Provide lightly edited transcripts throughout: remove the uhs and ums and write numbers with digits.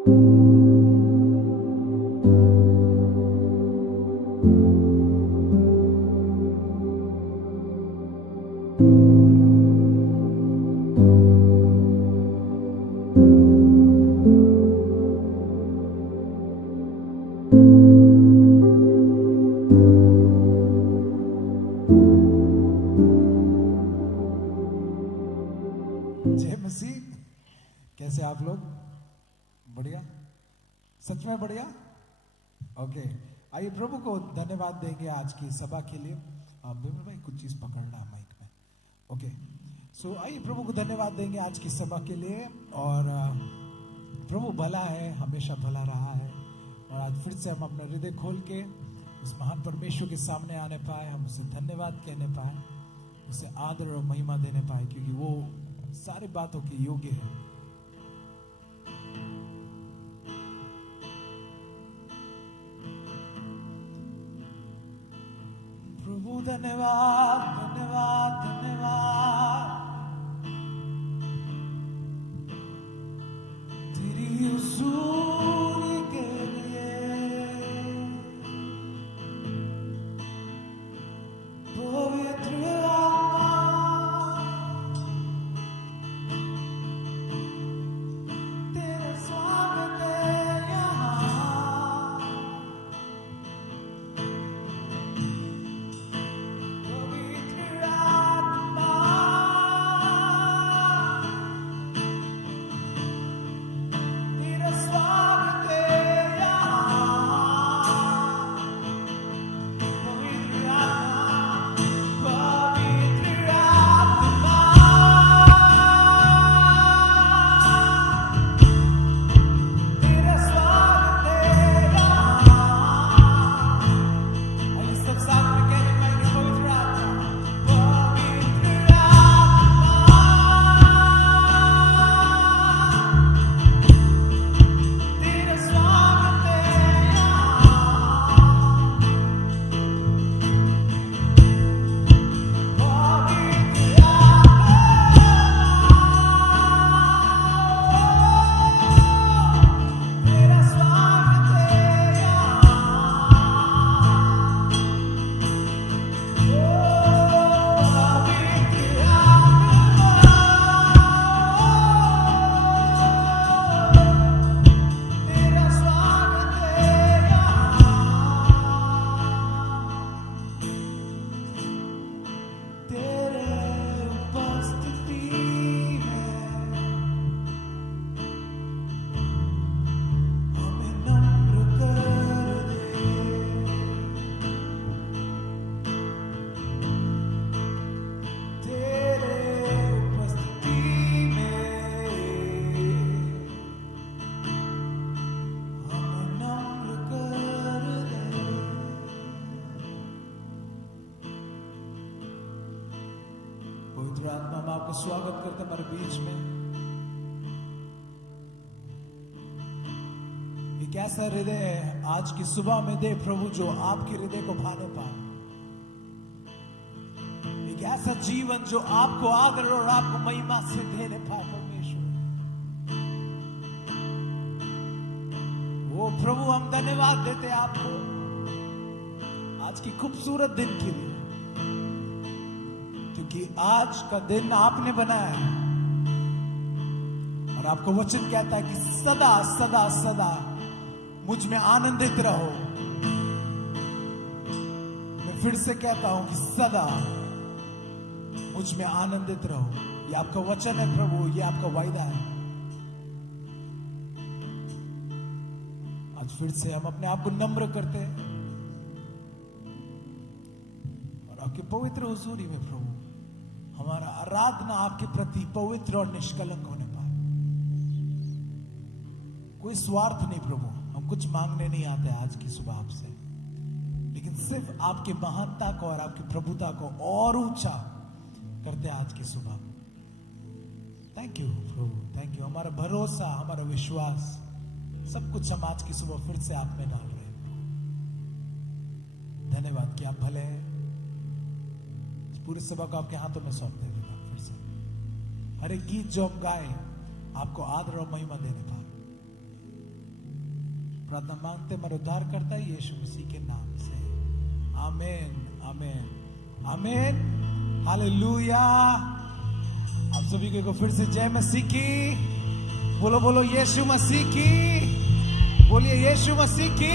जय मसीह। कैसे आप लोग? बढ़िया, सच में बढ़िया। ओके, आइए प्रभु को धन्यवाद देंगे आज की सभा के लिए। बिमल भाई कुछ चीज पकड़ना माइक में। ओके, सो आइए प्रभु को धन्यवाद देंगे आज की सभा के लिए। और प्रभु भला है, हमेशा भला रहा है। और आज फिर से हम अपना हृदय खोल के उस महान परमेश्वर के सामने आने पाए, हम उसे धन्यवाद कहने पाए, उसे आदर और महिमा देने पाए, क्योंकि वो सारी बातों के योग्य है। प्रभु धन्यवाद धन्यवाद धन्यवाद तेरी हुजूरी के लिए। पवित्र आत्मा, हम आपका स्वागत करते हमारे बीच में। एक ऐसा हृदय आज की सुबह में दे प्रभु, जो आपके हृदय को भाने पाए। एक ऐसा जीवन जो आपको आदर और आपको महिमा से देने पाए परमेश्वर। वो प्रभु, हम धन्यवाद देते आपको आज की खूबसूरत दिन के लिए, कि आज का दिन आपने बनाया है। और आपका वचन कहता है कि सदा सदा सदा मुझ में आनंदित रहो। मैं फिर से कहता हूं कि सदा मुझ में आनंदित रहो। ये आपका वचन है प्रभु, ये आपका वायदा है। आज फिर से हम अपने आप को नम्र करते हैं और आपके पवित्र हुजूरी में प्रभु हमारा आराधना आपके प्रति पवित्र और निष्कलंक होने पाए। कोई स्वार्थ नहीं प्रभु, हम कुछ मांगने नहीं आते आज की सुबह आपसे, लेकिन सिर्फ आपकी महानता को और आपकी प्रभुता को और ऊंचा करते हैं आज की सुबह। Thank you Prabhu, thank you. हमारा भरोसा, हमारा विश्वास, सब कुछ हम आज की सुबह फिर से आप में डाल रहे हैं। धन्यवाद कि आप भले हैं। पूरी सभा को आपके हाथों में सौंप देते हैं। फिर से हर एक गीत जो हम गाए आपको आदर और महिमा देने पाए। प्रार्थना मांगते मेरा उद्धार करता है यीशु मसीह के नाम से, आमीन आमीन आमीन, हालेलुया। आप सभी को फिर से जय मसीह की, बोलो बोलो यीशु मसीह की, बोलिए यीशु मसीह की।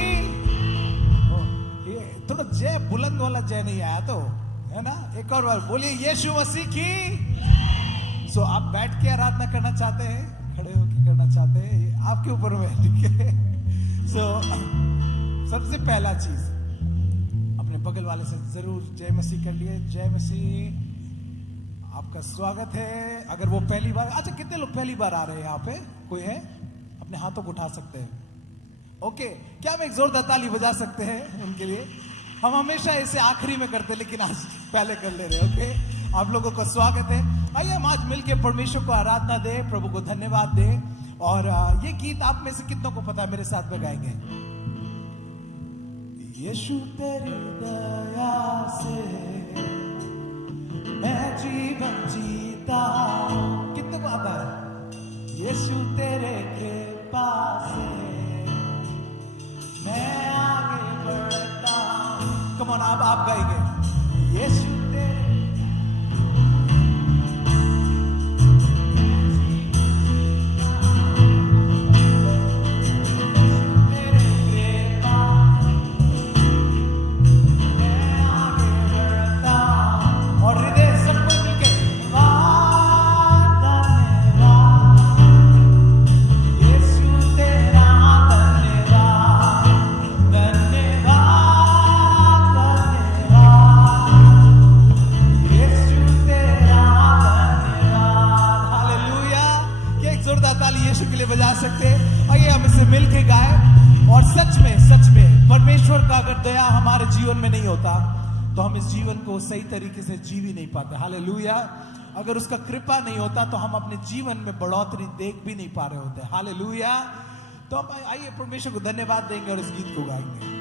ये थोड़ा जय बुलंद वाला जय नहीं आया तो, है ना? एक और बार बोलिए यीशु मसीह की। सो आप बैठ के आराधना करना चाहते हैं, खड़े होकर करना चाहते हैं, ये आपके ऊपर में, ठीक है? सो सबसे पहला चीज अपने बगल वाले से जरूर जय मसीह कर लिए। जय मसीह, आपका स्वागत है। अगर वो पहली बार, अच्छा कितने लोग पहली बार आ रहे हैं यहाँ पे? कोई है? अपने हाथों को उठा सकते हैं। ओके, क्या हम एक जोरदार ताली बजा सकते हैं उनके लिए? हम हमेशा इसे आखिरी में करते हैं, लेकिन आज पहले कर ले रहे हैं। ओके, आप लोगों का स्वागत है। आइए हम आज मिलकर परमेश्वर को आराधना दें, प्रभु को धन्यवाद दें। और ये गीत आप में से कितनों को पता है? मेरे साथ में गाएंगे। यीशु तेरी दया से मैं जीवन जीता, कितनों को आता है? यीशु तेरे कृपा से मैं आगे बढ़ता। कम ऑन, आप गाएंगे। यीशु जीवन में नहीं होता तो हम इस जीवन को सही तरीके से जी भी नहीं पाते। हालेलुया। अगर उसका कृपा नहीं होता तो हम अपने जीवन में बढ़ोतरी देख भी नहीं पा रहे होते। हालेलुया। तो अब आइए परमेश्वर को धन्यवाद देंगे और इस गीत को गाएंगे।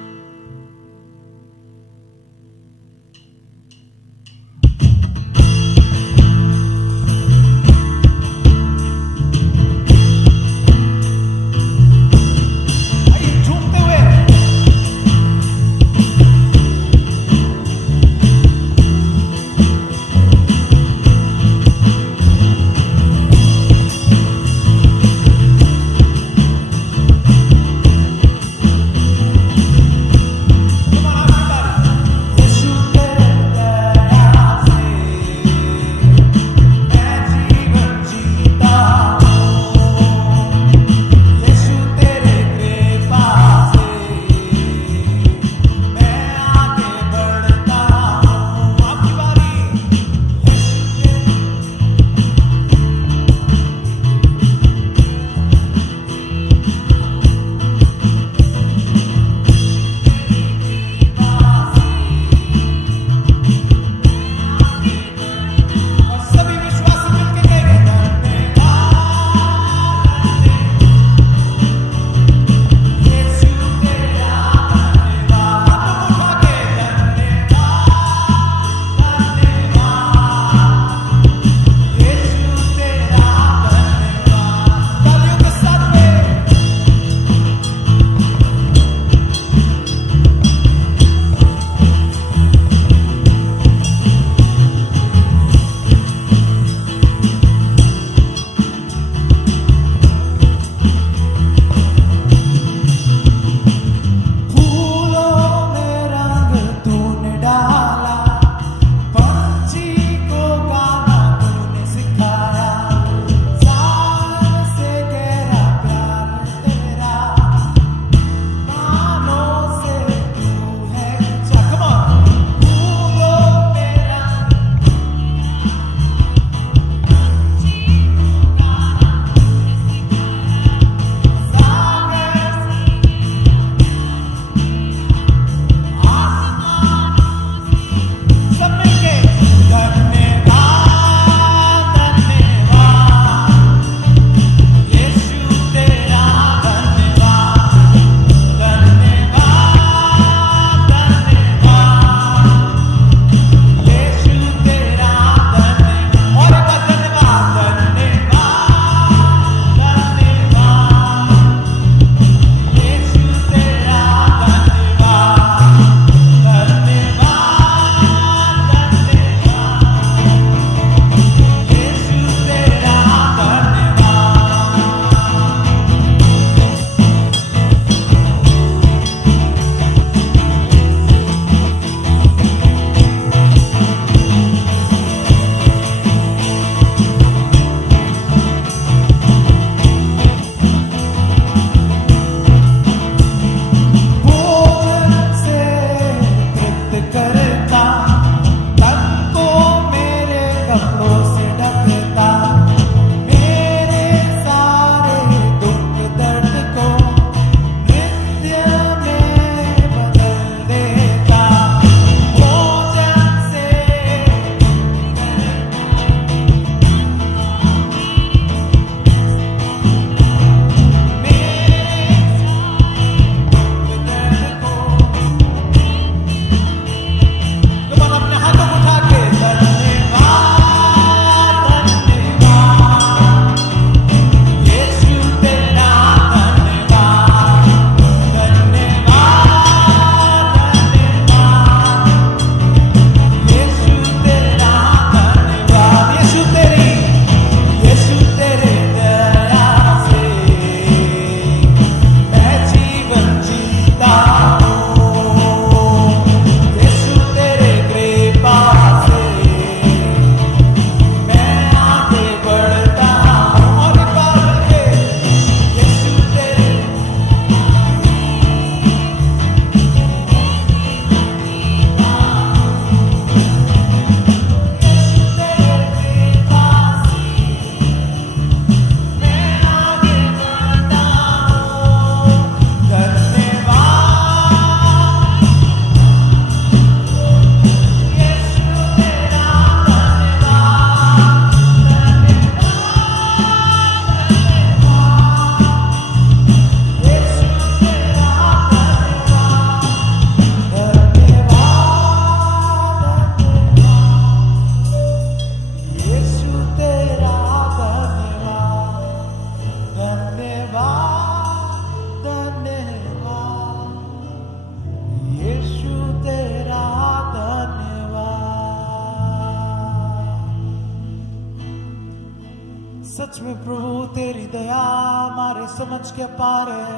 सच में प्रभु तेरी दया हमारे समझ के पार है,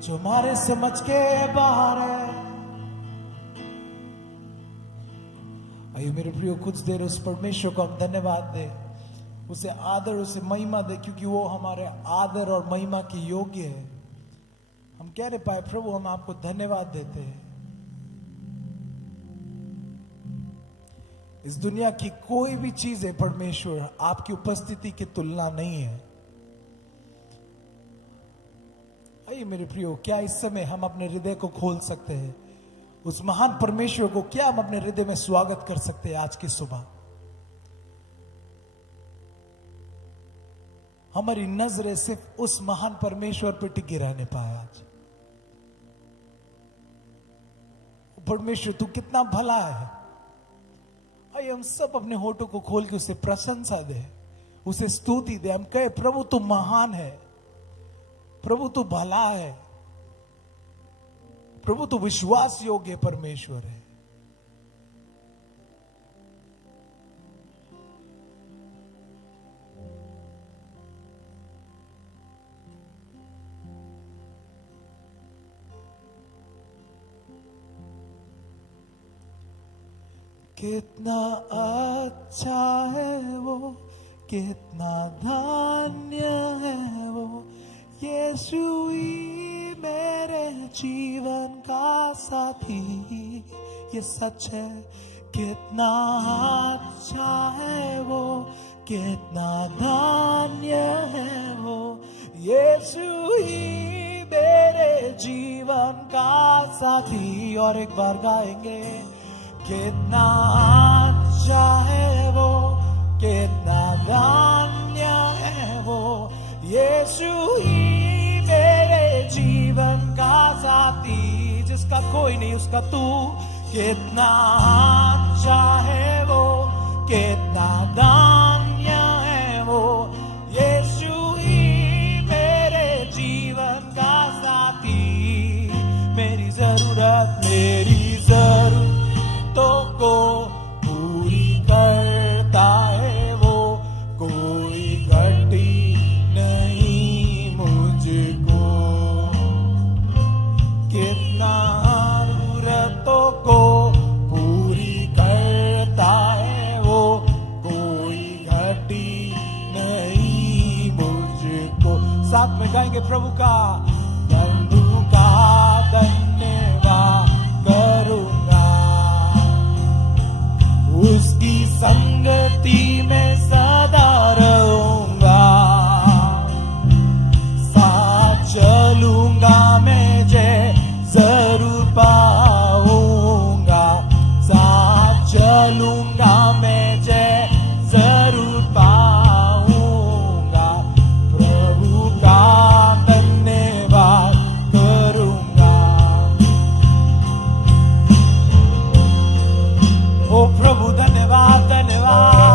जो हमारे समझ के बाहर है। आइए मेरे प्रियो, कुछ देर उस परमेश्वर को हम धन्यवाद दे, उसे आदर, उसे महिमा दे, क्योंकि वो हमारे आदर और महिमा के योग्य है। हम कह रहे पाए प्रभु हम आपको धन्यवाद देते हैं। इस दुनिया की कोई भी चीज है परमेश्वर आपकी उपस्थिति की तुलना नहीं है। आइए मेरे प्रियो, क्या इस समय हम अपने हृदय को खोल सकते हैं उस महान परमेश्वर को? क्या हम अपने हृदय में स्वागत कर सकते हैं आज की सुबह? हमारी नजरें सिर्फ उस महान परमेश्वर पर टिकी रहने पाए। आज परमेश्वर तू कितना भला है। आइए हम सब अपने होठों को खोल के उसे प्रशंसा दे, उसे स्तुति दे। हम कहे प्रभु तू महान है, प्रभु तू भला है, प्रभु तू विश्वास योग्य परमेश्वर है। कितना अच्छा है वो, कितना धन्य है वो, यीशु ही मेरे जीवन का साथी। ये सच है, कितना अच्छा है वो, कितना धन्य है वो, यीशु ही मेरे जीवन का साथी। और एक बार गाएंगे, कितना अच्छा है वो, कितना धन्य है वो, यीशु ही मेरे जीवन का साथी। जिसका कोई नहीं उसका तू, कितना अच्छा है वो, कितना धन्य है वो, यीशु ही मेरे जीवन का साथी। मेरी जरूरत, मेरी जरूरतों को पूरी करता है वो, कोई घटी नहीं मुझको। कितना जरूरतों को पूरी करता है वो, कोई घटी नहीं मुझको। साथ में गाएंगे प्रभु का, प्रभु का धन्यवाद करूंगा, उसकी संगति में सदा रहूंगा। साथ चलूंगा मैं जय जरूर पाऊंगा, साथ चलूंगा मैं जय जरूर पाऊंगा। प्रभु का धन्यवाद करूंगा। ओ प्रभु धन्यवाद, धन्यवाद।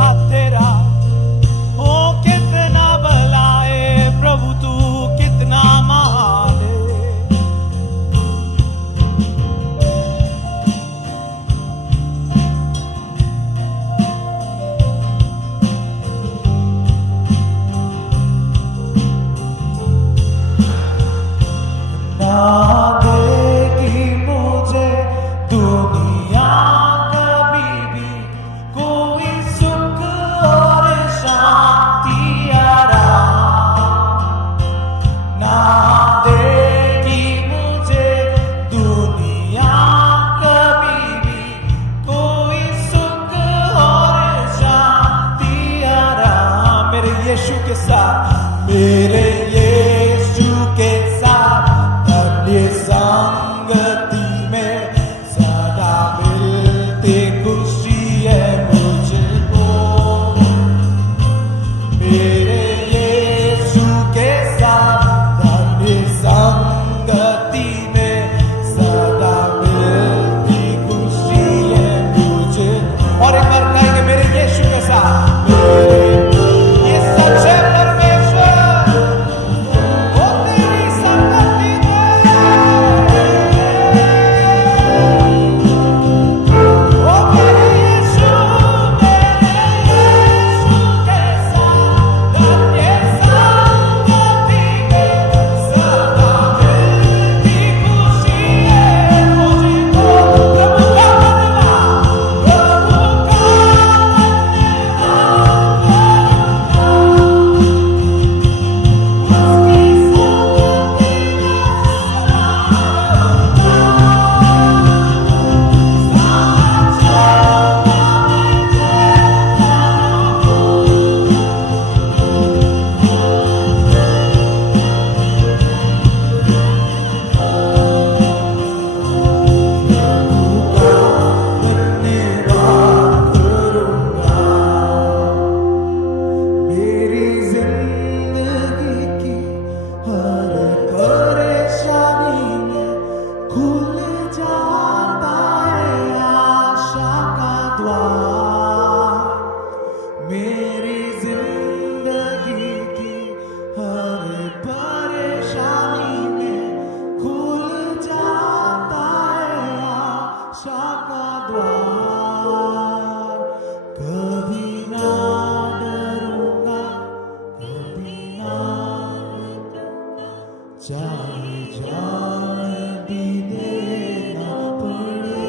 चाहे जान भी देना पड़े,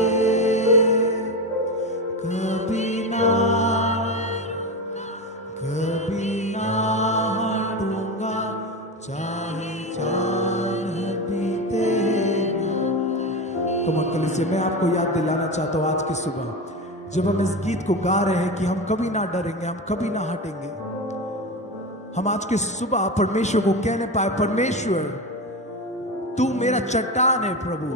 कभी ना हटूंगा, चाहे जान भी देना। कमन कलीसिया, मैं आपको याद दिलाना चाहता हूं आज की सुबह जब हम इस गीत को गा रहे हैं कि हम कभी ना डरेंगे, हम कभी ना हटेंगे। हम आज की सुबह परमेश्वर को कहने पाए, परमेश्वर तू मेरा चट्टान है प्रभु।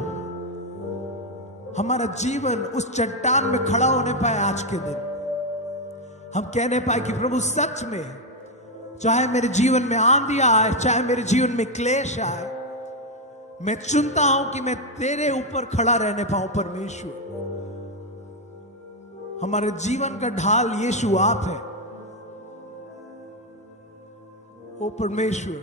हमारा जीवन उस चट्टान में खड़ा होने पाए आज के दिन। हम कहने पाए कि प्रभु सच में चाहे मेरे जीवन में आंधियां आए, चाहे मेरे जीवन में क्लेश आए, मैं चुनता हूं कि मैं तेरे ऊपर खड़ा रहने पाऊं। परमेश्वर, हमारे जीवन का ढाल यीशु आप है। ओ परमेश्वर,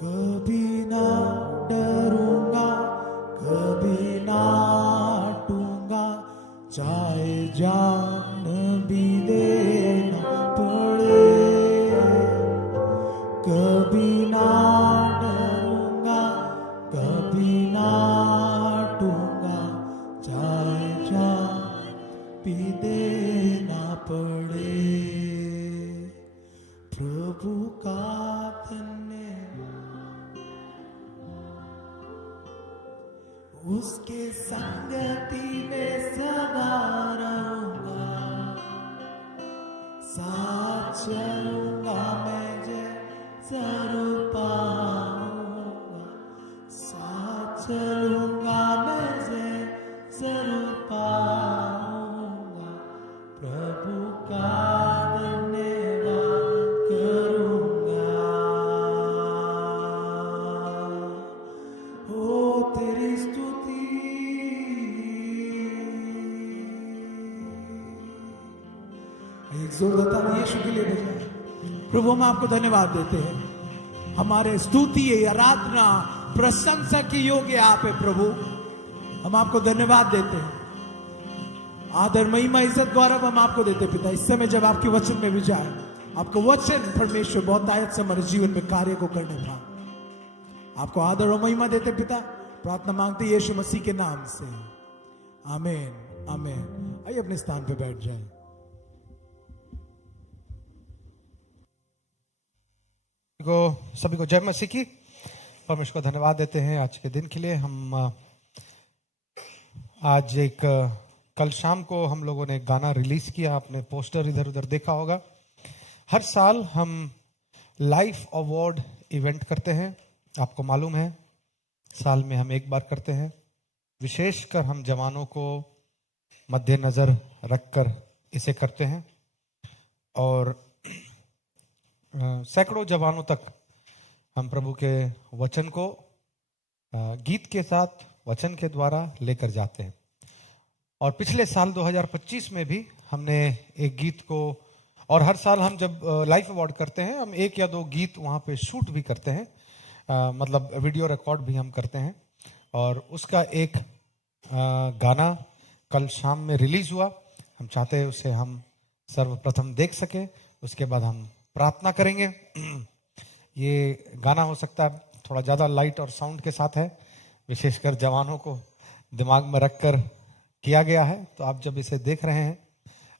कभी ना डरूंगा, कभी ना हटूंगा, चाहे जान भी देना पड़े, कभी ना डरूंगा, कभी ना हटूंगा, चाहे जान भी देना पड़े। प्रभु का धन्यवाद, उसके संगति में सदा रहूंगा, साथ चलूंगा मैं जैसा पाऊंगा, साथ चलूंगा मैं जैसा पाऊंगा। प्रभु का धन्यवाद करूंगा, ओ तेरी स्तुति। एक जोरदार ताली यीशु के लिए बजाएं। प्रभु, हम आपको धन्यवाद देते हैं। हमारे स्तुति, आराधना, प्रशंसा के योग्य आप है प्रभु। हम आपको धन्यवाद देते हैं। आदर, महिमा, इज्जत, गौरव हम आपको देते पिता। इस समय जब आपके वचन में भी जाए, आपका वचन परमेश्वर बहुत आयत से हमारे जीवन में कार्य को करने पाए। आपको आदर और महिमा देते पिता। प्रार्थना मांगते यीशु मसीह के नाम से, आमीन, आमीन। आइए अपने स्थान पे बैठ जाए। सभी को जय मसीह की। परमेश्वर को धन्यवाद देते हैं आज के दिन के लिए। हम आज कल शाम को हम लोगों ने गाना रिलीज किया। आपने पोस्टर इधर उधर देखा होगा। हर साल हम लाइफ अवार्ड इवेंट करते हैं, आपको मालूम है। साल में हम एक बार करते हैं। विशेषकर हम जवानों को मद्देनजर रखकर इसे करते हैं और सैकड़ों जवानों तक हम प्रभु के वचन को गीत के साथ, वचन के द्वारा लेकर जाते हैं। और पिछले साल 2025 में भी हमने एक गीत को, और हर साल हम जब लाइफ अवार्ड करते हैं, हम एक या दो गीत वहाँ पे शूट भी करते हैं, मतलब वीडियो रिकॉर्ड भी हम करते हैं। और उसका एक गाना कल शाम में रिलीज हुआ। हम चाहते हैं उसे हम सर्वप्रथम देख सके, उसके बाद हम प्रार्थना करेंगे। ये गाना हो सकता है थोड़ा ज़्यादा लाइट और साउंड के साथ है, विशेषकर जवानों को दिमाग में रखकर किया गया है। तो आप जब इसे देख रहे हैं,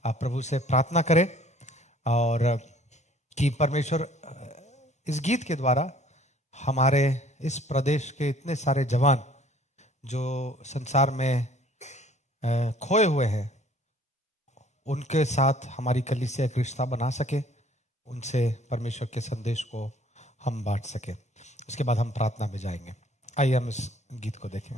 आप प्रभु से प्रार्थना करें और कि परमेश्वर इस गीत के द्वारा हमारे इस प्रदेश के इतने सारे जवान जो संसार में खोए हुए हैं, उनके साथ हमारी कलीसिया एक रिश्ता बना सके, उनसे परमेश्वर के संदेश को हम बांट सके। उसके बाद हम प्रार्थना में जाएंगे। आइए हम इस गीत को देखें।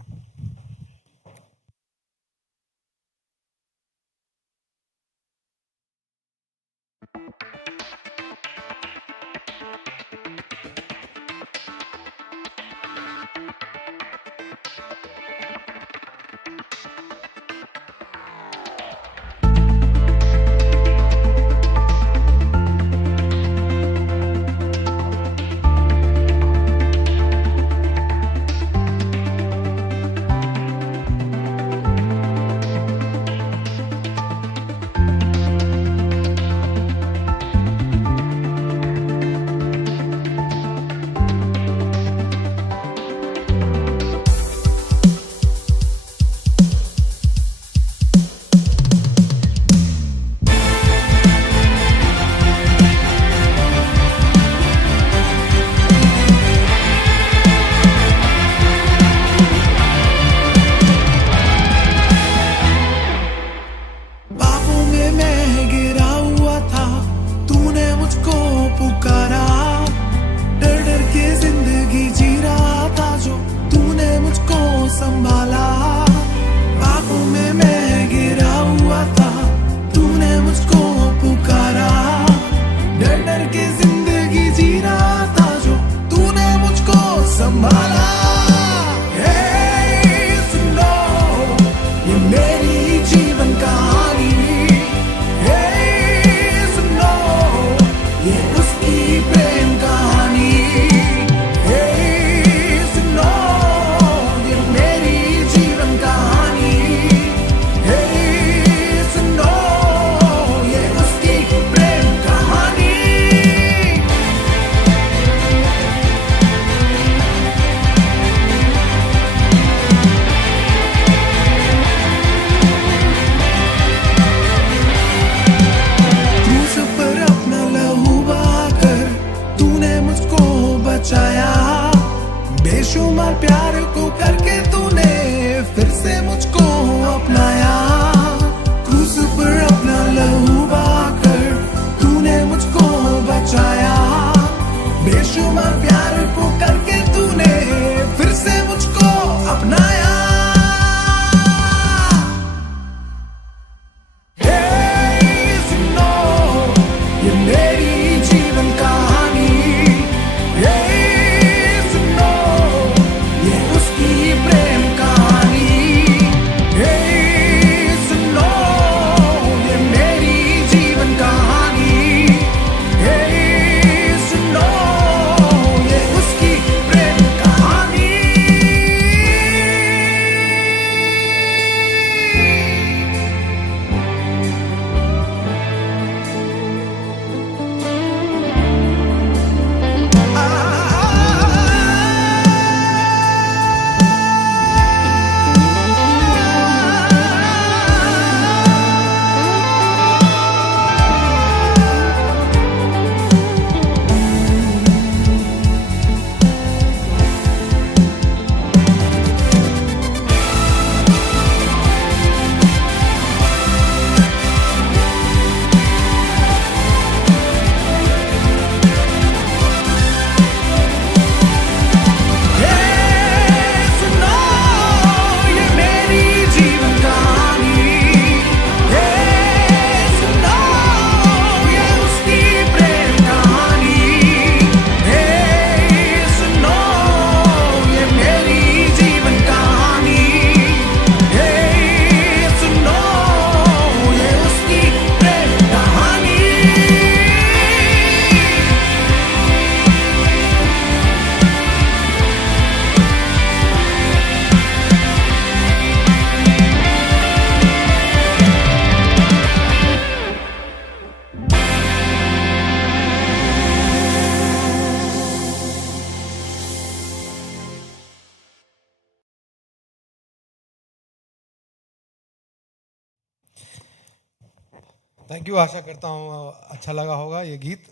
Thank you. आशा करता हूँ अच्छा लगा होगा ये गीत।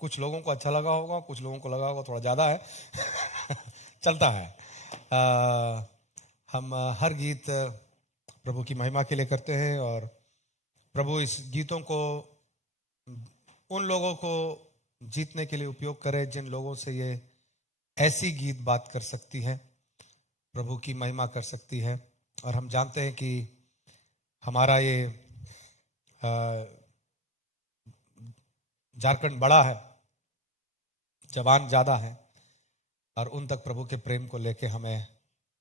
कुछ लोगों को अच्छा लगा होगा, कुछ लोगों को लगा होगा थोड़ा ज़्यादा है। चलता है। हम हर गीत प्रभु की महिमा के लिए करते हैं, और प्रभु इस गीतों को उन लोगों को जीतने के लिए उपयोग करे जिन लोगों से ये ऐसी गीत बात कर सकती है, प्रभु की महिमा कर सकती है। और हम जानते हैं कि हमारा ये झारखंड बड़ा है, जवान ज़्यादा है, और उन तक प्रभु के प्रेम को लेके हमें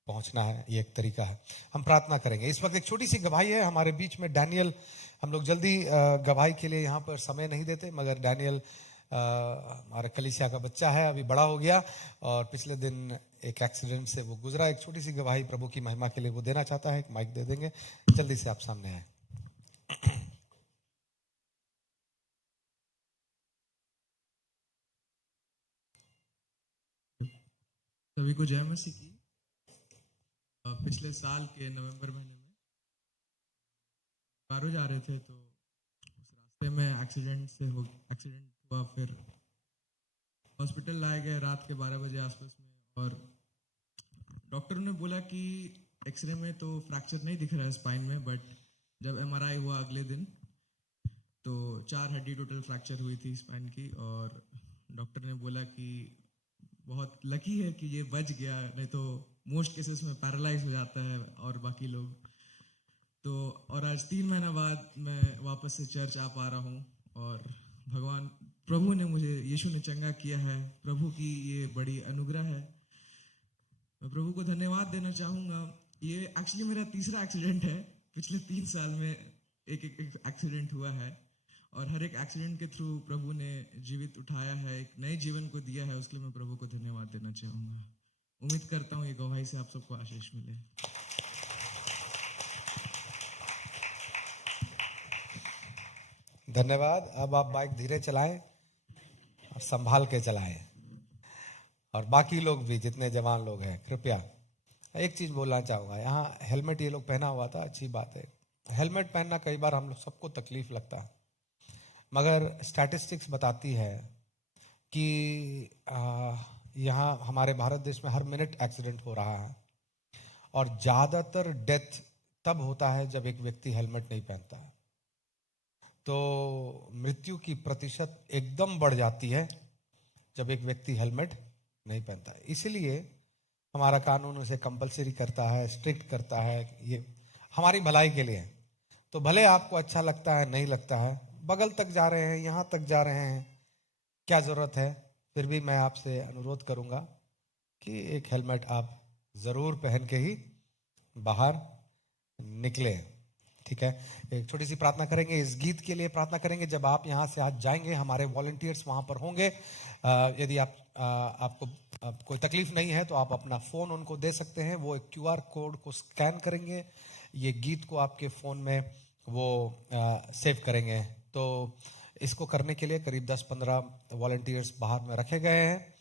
पहुंचना है। ये एक तरीका है। हम प्रार्थना करेंगे। इस वक्त एक छोटी सी गवाही है हमारे बीच में डैनियल। हम लोग जल्दी गवाही के लिए यहाँ पर समय नहीं देते, मगर डैनियल हमारे कलीसिया का बच्चा है, अभी बड़ा हो गया, और पिछले दिन एक एक्सीडेंट से वो गुजरा। एक छोटी सी गवाही प्रभु की महिमा के लिए वो देना चाहता है। एक माइक दे देंगे, जल्दी से आप सामने आए। सभी को जय मसीह की। पिछले साल के नवंबर महीने में कारो जा रहे थे, तो उस रास्ते में एक्सीडेंट हुआ। फिर हॉस्पिटल लाए गए रात के 12 बजे आसपास में, और डॉक्टरों ने बोला कि एक्सरे में तो फ्रैक्चर नहीं दिख रहा है स्पाइन में, बट जब एमआरआई हुआ अगले दिन तो 4 हड्डी टोटल फ्रैक्चर हुई थी स्पाइन की। और डॉक्टर ने बोला कि बहुत लकी है कि ये बच गया, नहीं तो मोस्ट केसेस में पैरालाइज हो जाता है और बाकी लोग तो। और आज 3 महीना बाद मैं वापस से चर्च आ पा रहा हूँ, और भगवान प्रभु ने मुझे, यीशु ने चंगा किया है। प्रभु की ये बड़ी अनुग्रह है। मैं प्रभु को धन्यवाद देना चाहूँगा। ये एक्चुअली मेरा तीसरा एक्सीडेंट है। पिछले 3 साल में एक एक्सीडेंट हुआ है, और हर एक एक्सीडेंट के थ्रू प्रभु ने जीवित उठाया है, एक नए जीवन को दिया है। उसके लिए मैं प्रभु को धन्यवाद देना चाहूँगा। उम्मीद करता हूँ ये गवाही से आप सबको आशीष मिले। धन्यवाद। अब आप बाइक धीरे चलाएं और संभाल के चलाएं, और बाकी लोग भी, जितने जवान लोग हैं, कृपया एक चीज बोलना चाहूँगा। यहाँ हेलमेट ये लोग पहना हुआ था, अच्छी बात है। हेलमेट पहनना कई बार हम लोग सबको तकलीफ लगता है, मगर स्टैटिस्टिक्स बताती है कि यहाँ हमारे भारत देश में हर मिनट एक्सीडेंट हो रहा है, और ज़्यादातर डेथ तब होता है जब एक व्यक्ति हेलमेट नहीं पहनता है। तो मृत्यु की प्रतिशत एकदम बढ़ जाती है जब एक व्यक्ति हेलमेट नहीं पहनता है। इसीलिए हमारा कानून उसे कंपलसरी करता है, स्ट्रिक्ट करता है। ये हमारी भलाई के लिए है। तो भले आपको अच्छा लगता है, नहीं लगता है, बगल तक जा रहे हैं, यहाँ तक जा रहे हैं, क्या ज़रूरत है? फिर भी मैं आपसे अनुरोध करूँगा कि एक हेलमेट आप ज़रूर पहन के ही बाहर निकले। ठीक है। एक छोटी सी प्रार्थना करेंगे, इस गीत के लिए प्रार्थना करेंगे। जब आप यहाँ से आज जाएंगे, हमारे वॉलंटियर्स वहाँ पर होंगे। यदि आपको कोई तकलीफ नहीं है तो आप अपना फ़ोन उनको दे सकते हैं। वो एक QR कोड को स्कैन करेंगे, ये गीत को आपके फ़ोन में वो सेव करेंगे। तो इसको करने के लिए करीब 10-15 वॉलंटियर्स बाहर में रखे गए हैं।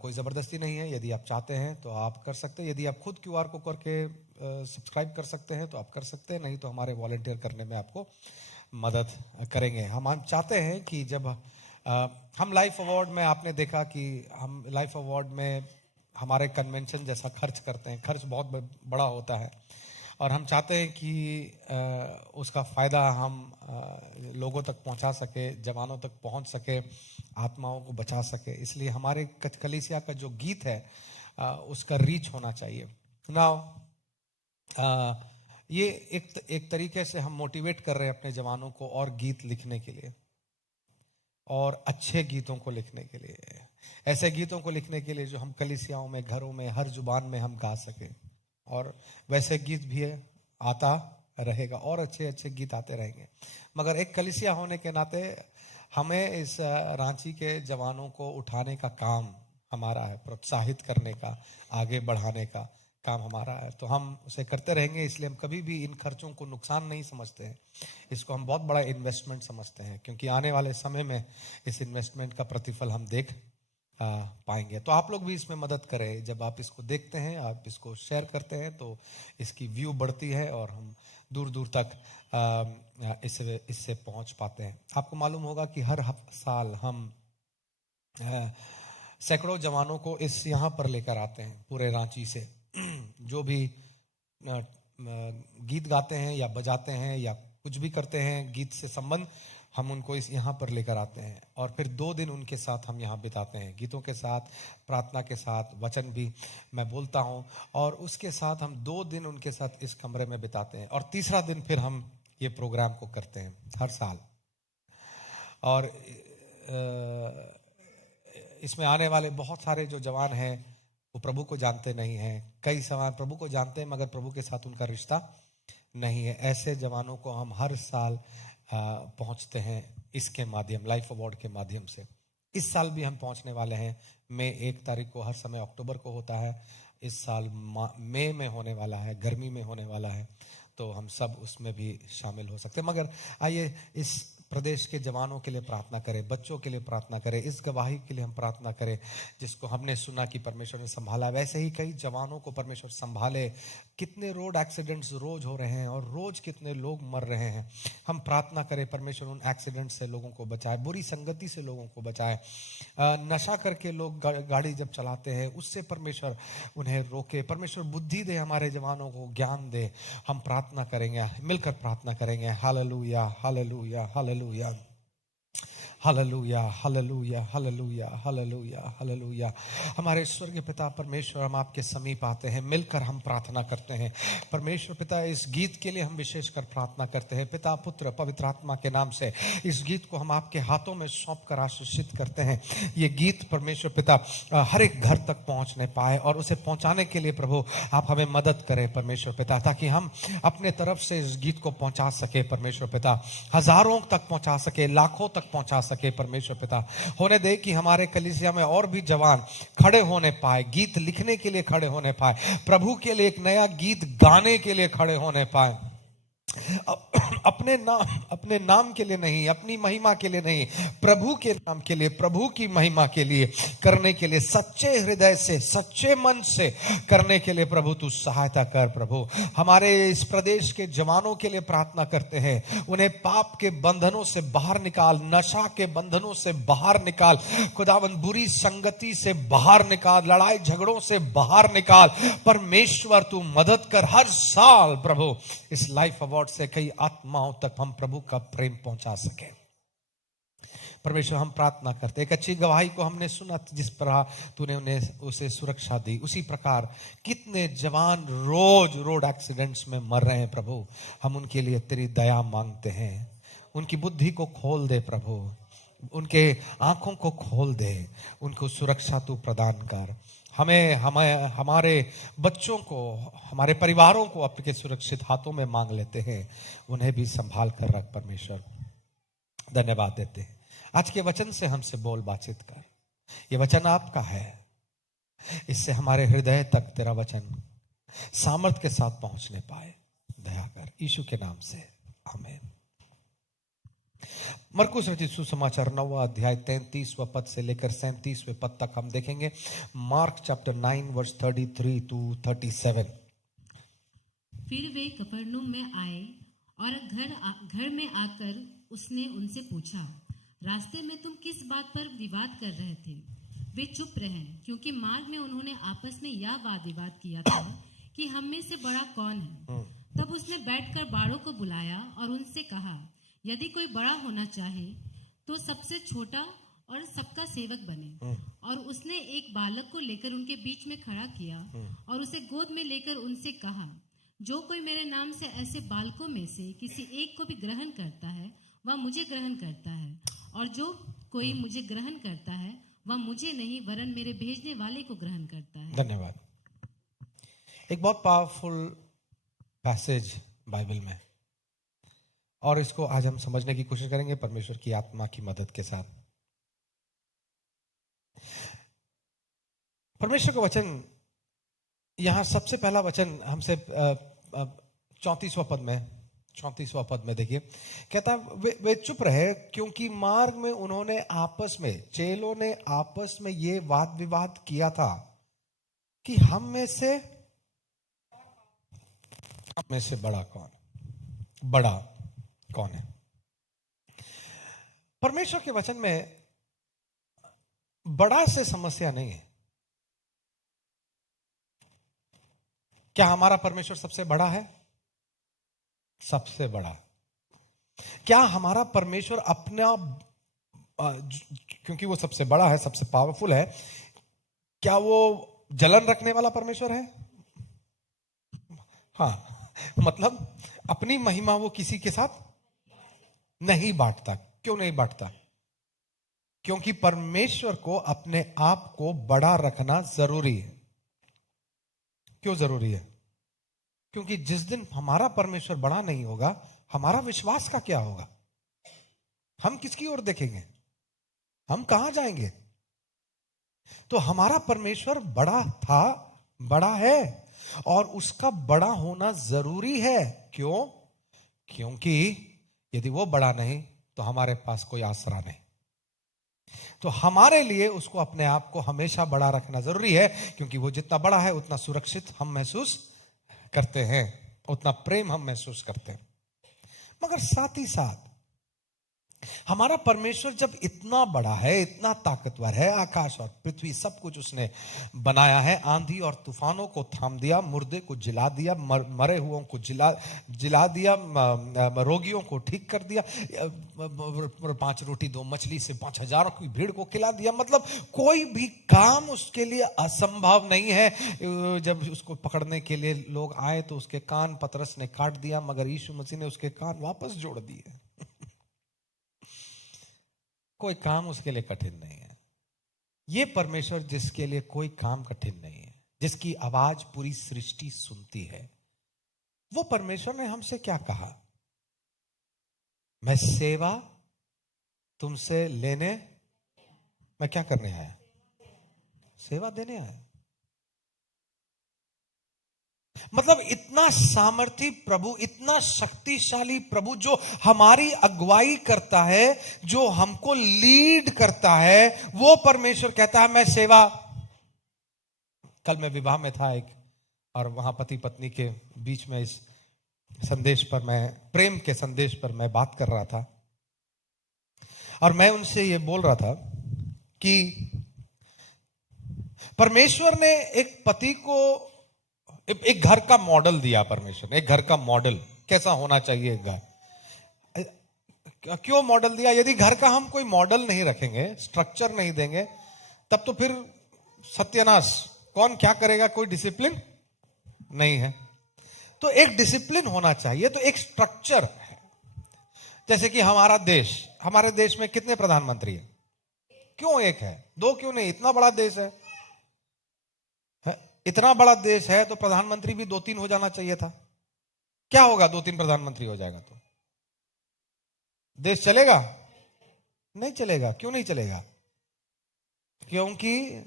कोई ज़बरदस्ती नहीं है। यदि आप चाहते हैं तो आप कर सकते हैं। यदि आप खुद QR को करके सब्सक्राइब कर सकते हैं तो आप कर सकते हैं, नहीं तो हमारे वॉलंटियर करने में आपको मदद करेंगे। हम चाहते हैं कि जब हम लाइफ अवार्ड में, आपने देखा कि हम लाइफ अवार्ड में हमारे कन्वेंशन जैसा खर्च करते हैं, खर्च बहुत बड़ा होता है, और हम चाहते हैं कि उसका फ़ायदा हम लोगों तक पहुंचा सके, जवानों तक पहुंच सके, आत्माओं को बचा सके। इसलिए हमारे कलीसिया का जो गीत है उसका रीच होना चाहिए। नाउ ये एक तरीके से हम मोटिवेट कर रहे हैं अपने जवानों को और गीत लिखने के लिए, और अच्छे गीतों को लिखने के लिए, ऐसे गीतों को लिखने के लिए जो हम कलीसियाओं में, घरों में, हर जुबान में हम गा सकें। और वैसे गीत भी आता रहेगा, और अच्छे अच्छे गीत आते रहेंगे। मगर एक कलीसिया होने के नाते हमें इस रांची के जवानों को उठाने का काम हमारा है, प्रोत्साहित करने का, आगे बढ़ाने का काम हमारा है। तो हम उसे करते रहेंगे। इसलिए हम कभी भी इन खर्चों को नुकसान नहीं समझते हैं, इसको हम बहुत बड़ा इन्वेस्टमेंट समझते हैं, क्योंकि आने वाले समय में इस इन्वेस्टमेंट का प्रतिफल हम देख पाएंगे। तो आप लोग भी इसमें मदद करें। जब आप इसको देखते हैं, आप इसको शेयर करते हैं, तो इसकी व्यू बढ़ती है और हम दूर दूर तक इससे पहुंच पाते हैं। आपको मालूम होगा कि हर साल हम सैकड़ों जवानों को इस यहाँ पर लेकर आते हैं पूरे रांची से। जो भी गीत गाते हैं या बजाते हैं या कुछ भी करते हैं गीत से संबंध, हम उनको इस यहाँ पर लेकर आते हैं और फिर 2 दिन उनके साथ हम यहाँ बिताते हैं, गीतों के साथ, प्रार्थना के साथ, वचन भी मैं बोलता हूँ, और उसके साथ हम 2 दिन उनके साथ इस कमरे में बिताते हैं और तीसरा दिन फिर हम ये प्रोग्राम को करते हैं हर साल। और इसमें आने वाले बहुत सारे जो जवान हैं वो प्रभु को जानते नहीं हैं। कई जवान प्रभु को जानते हैं मगर प्रभु के साथ उनका रिश्ता नहीं है। ऐसे जवानों को हम हर साल पहुंचते हैं इसके माध्यम, लाइफ अवार्ड के माध्यम से। इस साल भी हम पहुंचने वाले हैं। मई 1 तारीख को, हर समय अक्टूबर को होता है, इस साल मई में होने वाला है, गर्मी में होने वाला है, तो हम सब उसमें भी शामिल हो सकते हैं। मगर आइए इस प्रदेश के जवानों के लिए प्रार्थना करें, बच्चों के लिए प्रार्थना करें, इस गवाही के लिए हम प्रार्थना करें जिसको हमने सुना कि परमेश्वर ने संभाला। वैसे ही कई जवानों को परमेश्वर संभाले। कितने रोड एक्सीडेंट्स रोज हो रहे हैं और रोज कितने लोग मर रहे हैं। हम प्रार्थना करें परमेश्वर उन एक्सीडेंट से लोगों को बचाए, बुरी संगति से लोगों को बचाए। नशा करके लोग गाड़ी जब चलाते हैं उससे परमेश्वर उन्हें रोके। परमेश्वर बुद्धि दे, हमारे जवानों को ज्ञान दे। हम प्रार्थना करेंगे, मिलकर प्रार्थना करेंगे। Hallelujah, hallelujah, hallelujah, hallelujah, hallelujah, hallelujah, hallelujah, hallelujah. हमारे स्वर्गीय पिता परमेश्वर, हम आपके समीप आते हैं, मिलकर हम प्रार्थना करते हैं। परमेश्वर पिता, इस गीत के लिए हम विशेषकर प्रार्थना करते हैं। पिता, पुत्र, पवित्र आत्मा के नाम से इस गीत को हम आपके हाथों में सौंप कर आशीषित करते हैं। ये गीत परमेश्वर पिता हर एक घर तक पहुंचने पाए और उसे पहुंचाने के लिए प्रभु आप हमें मदद करें परमेश्वर पिता, ताकि हम अपने तरफ से इस गीत को पहुंचा सके परमेश्वर पिता, हजारों तक पहुंचा सके, लाखों तक पहुंचा सके परमेश्वर पिता। होने दे कि हमारे कलीसिया में और भी जवान खड़े होने पाए, गीत लिखने के लिए खड़े होने पाए, प्रभु के लिए एक नया गीत गाने के लिए खड़े होने पाए। अपने नाम के लिए नहीं, अपनी महिमा के लिए नहीं, प्रभु के नाम के लिए, प्रभु की महिमा के लिए करने के लिए, सच्चे हृदय से, सच्चे मन से करने के लिए प्रभु तू सहायता कर। प्रभु हमारे इस प्रदेश के जवानों के लिए प्रार्थना करते हैं, उन्हें पाप के बंधनों से बाहर निकाल, नशा के बंधनों से बाहर निकाल, खुदावंद बुरी संगति से बाहर निकाल, लड़ाई झगड़ों से बाहर निकाल। परमेश्वर तू मदद कर। हर साल प्रभु इस लाइफ अवार्ड से कई आत्माओं तक हम प्रभु का प्रेम पहुंचा सके। परमेश्वर हम प्रार्थना करते, एक अच्छी गवाही को हमने सुना, जिस तरह तूने उन्हें उसे सुरक्षा दी, उसी प्रकार कितने जवान रोज रोड एक्सीडेंट्स में मर रहे हैं प्रभु, हम उनके लिए तेरी दया मांगते हैं। उनकी बुद्धि को खोल दे प्रभु, उनके आंखों को खोल दे, उनको सुरक्षा तू प्रदान कर। हमारे बच्चों को, हमारे परिवारों को आपके सुरक्षित हाथों में मांग लेते हैं, उन्हें भी संभाल कर रख परमेश्वर। धन्यवाद देते हैं। आज के वचन से हमसे बोल, बातचीत कर। ये वचन आपका है, इससे हमारे हृदय तक तेरा वचन सामर्थ के साथ पहुंचने पाए, दया कर, यीशु के नाम से, आमीन। मरकुस रचित सुसमाचार 9वां अध्याय 33वें पद से लेकर 37वें पद तक हम देखेंगे। Mark chapter 9 verse 33 to 37। फिर वे कफरनहूम में आए और घर में आकर उसने उनसे पूछा, रास्ते में तुम किस बात पर विवाद कर रहे थे? वे चुप रहे, क्योंकि मार्ग में उन्होंने आपस में यह वाद विवाद किया था कि हम में से बड़ा कौन है। तब उसने बैठकर बाड़ों को बुलाया और उनसे कहा, यदि कोई बड़ा होना चाहे तो सबसे छोटा और सबका सेवक बने। और उसने एक बालक को लेकर उनके बीच में खड़ा किया और उसे गोद में लेकर उनसे कहा, जो कोई मेरे नाम से ऐसे बालकों में से किसी एक को भी ग्रहण करता है वह मुझे ग्रहण करता है, और जो कोई मुझे ग्रहण करता है वह मुझे नहीं वरन मेरे भेजने वाले को ग्रहण करता है। धन्यवाद। एक बहुत पावरफुल पैसेज बाइबल में, और इसको आज हम समझने की कोशिश करेंगे परमेश्वर की आत्मा की मदद के साथ। परमेश्वर का वचन, यहां सबसे पहला वचन हमसे 34वां पद में 34वां पद में देखिए, कहता है वे चुप रहे क्योंकि मार्ग में उन्होंने आपस में, चेलों ने आपस में ये वाद विवाद किया था कि हम में से बड़ा कौन है। परमेश्वर के वचन में बड़ा से समस्या नहीं है। क्या हमारा परमेश्वर सबसे बड़ा है? सबसे बड़ा। क्या हमारा परमेश्वर अपना, क्योंकि वो सबसे बड़ा है, सबसे पावरफुल है, क्या वो जलन रखने वाला परमेश्वर है? हाँ, मतलब अपनी महिमा वो किसी के साथ नहीं बांटता। क्यों नहीं बांटता? क्योंकि परमेश्वर को अपने आप को बड़ा रखना जरूरी है। क्यों जरूरी है? क्योंकि जिस दिन हमारा परमेश्वर बड़ा नहीं होगा, हमारा विश्वास का क्या होगा? हम किसकी ओर देखेंगे? हम कहां जाएंगे? तो हमारा परमेश्वर बड़ा था, बड़ा है, और उसका बड़ा होना जरूरी है। क्यों? क्योंकि यदि वो बड़ा नहीं तो हमारे पास कोई आसरा नहीं। तो हमारे लिए उसको अपने आप को हमेशा बड़ा रखना जरूरी है, क्योंकि वो जितना बड़ा है उतना सुरक्षित हम महसूस करते हैं, उतना प्रेम हम महसूस करते हैं। मगर साथ ही साथ हमारा परमेश्वर जब इतना बड़ा है, इतना ताकतवर है, आकाश और पृथ्वी सब कुछ उसने बनाया है, आंधी और तूफानों को थाम दिया, मुर्दे को जिला दिया, मरे हुओं को जिला दिया, रोगियों को ठीक कर दिया, 5 रोटी 2 मछली से 5,000 की भीड़ को खिला दिया। मतलब कोई भी काम उसके लिए असंभव नहीं है। जब उसको पकड़ने के लिए लोग आए तो उसके कान पतरस ने काट दिया, मगर यीशु मसीह ने उसके कान वापस जोड़ दिए। कोई काम उसके लिए कठिन नहीं है। ये परमेश्वर जिसके लिए कोई काम कठिन नहीं है, जिसकी आवाज पूरी सृष्टि सुनती है, वो परमेश्वर ने हमसे क्या कहा? मैं सेवा तुमसे लेने, मैं क्या करने आया? सेवा देने आया। मतलब इतना सामर्थी प्रभु, इतना शक्तिशाली प्रभु, जो हमारी अगुवाई करता है, जो हमको लीड करता है, वो परमेश्वर कहता है मैं सेवा। कल मैं विवाह में था एक, और वहां पति पत्नी के बीच में इस संदेश पर, मैं प्रेम के संदेश पर मैं बात कर रहा था, और मैं उनसे ये बोल रहा था कि परमेश्वर ने एक पति को एक घर का मॉडल दिया। परमेश्वर ने एक घर का मॉडल, कैसा होना चाहिए एक घर। क्यों मॉडल दिया? यदि घर का हम कोई मॉडल नहीं रखेंगे, स्ट्रक्चर नहीं देंगे, तब तो फिर सत्यानाश। कौन क्या करेगा? कोई डिसिप्लिन नहीं है। तो एक डिसिप्लिन होना चाहिए, तो एक स्ट्रक्चर है। जैसे कि हमारा देश, हमारे देश में कितने प्रधानमंत्री है? क्यों एक है? 2 क्यों नहीं? इतना बड़ा देश है। इतना बड़ा देश है तो प्रधानमंत्री भी 2-3 हो जाना चाहिए था। क्या होगा 2-3 प्रधानमंत्री हो जाएगा तो देश चलेगा? नहीं चलेगा। क्यों नहीं चलेगा? क्योंकि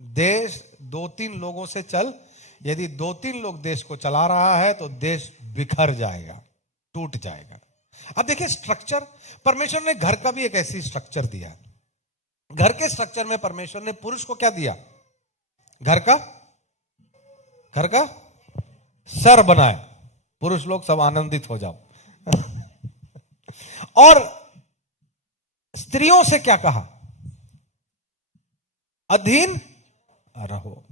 देश 2-3 लोगों से यदि 2-3 लोग देश को चला रहा है तो देश बिखर जाएगा, टूट जाएगा। अब देखिए स्ट्रक्चर, परमेश्वर ने घर का भी एक ऐसी स्ट्रक्चर दिया। घर के स्ट्रक्चर में परमेश्वर ने पुरुष को क्या दिया? घर का सर बनाया। पुरुष लोग सब आनंदित हो जाओ। और स्त्रियों से क्या कहा? अधीन रहो।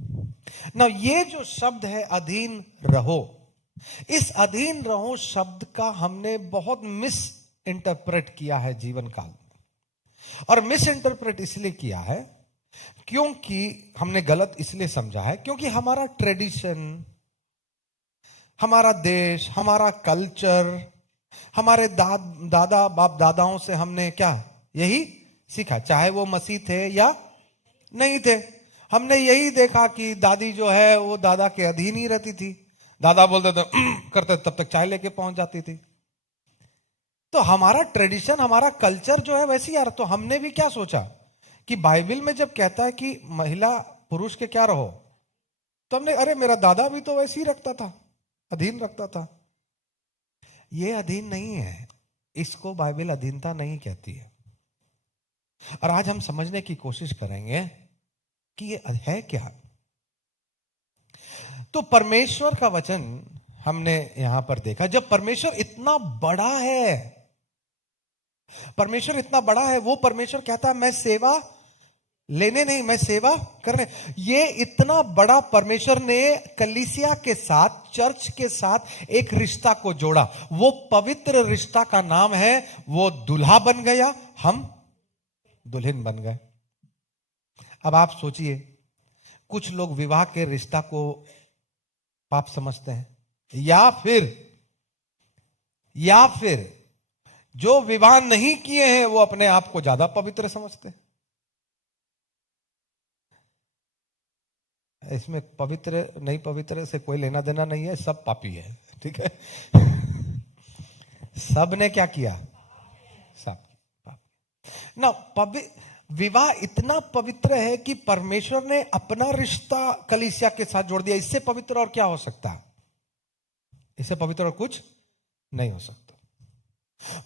ना ये जो शब्द है अधीन रहो, इस अधीन रहो शब्द का हमने बहुत मिस इंटरप्रेट किया है जीवन काल में। और मिस इंटरप्रेट इसलिए किया है क्योंकि हमने गलत इसलिए समझा है, क्योंकि हमारा ट्रेडिशन, हमारा देश, हमारा कल्चर, हमारे दादा बाप दादाओं से हमने क्या यही सीखा, चाहे वो मसीह थे या नहीं थे। हमने यही देखा कि दादी जो है वो दादा के अधीन ही रहती थी। दादा बोलते थे करते, तब तक चाय लेके पहुंच जाती थी। तो हमारा ट्रेडिशन, हमारा कल्चर जो है वैसे यार। तो हमने भी क्या सोचा कि बाइबल में जब कहता है कि महिला पुरुष के क्या रहो, तो हमने अरे मेरा दादा भी तो वैसे ही रखता था, अधीन रखता था। ये अधीन नहीं है, इसको बाइबल अधीनता नहीं कहती है। और आज हम समझने की कोशिश करेंगे कि ये है क्या। तो परमेश्वर का वचन हमने यहां पर देखा, जब परमेश्वर इतना बड़ा है, परमेश्वर इतना बड़ा है, वो परमेश्वर कहता है मैं सेवा लेने नहीं, मैं सेवा करने। ये इतना बड़ा परमेश्वर ने कलीसिया के साथ, चर्च के साथ एक रिश्ता को जोड़ा। वो पवित्र रिश्ता का नाम है, वो दूल्हा बन गया, हम दुल्हन बन गए। अब आप सोचिए, कुछ लोग विवाह के रिश्ता को पाप समझते हैं, या फिर जो विवाह नहीं किए हैं वो अपने आप को ज्यादा पवित्र समझते हैं। इसमें पवित्र नहीं पवित्र से कोई लेना देना नहीं है, सब पापी है, ठीक है। सब ने क्या किया, सब पापी ना। विवाह इतना पवित्र है कि परमेश्वर ने अपना रिश्ता कलीसिया के साथ जोड़ दिया। इससे पवित्र और क्या हो सकता है, इससे पवित्र और कुछ नहीं हो सकता।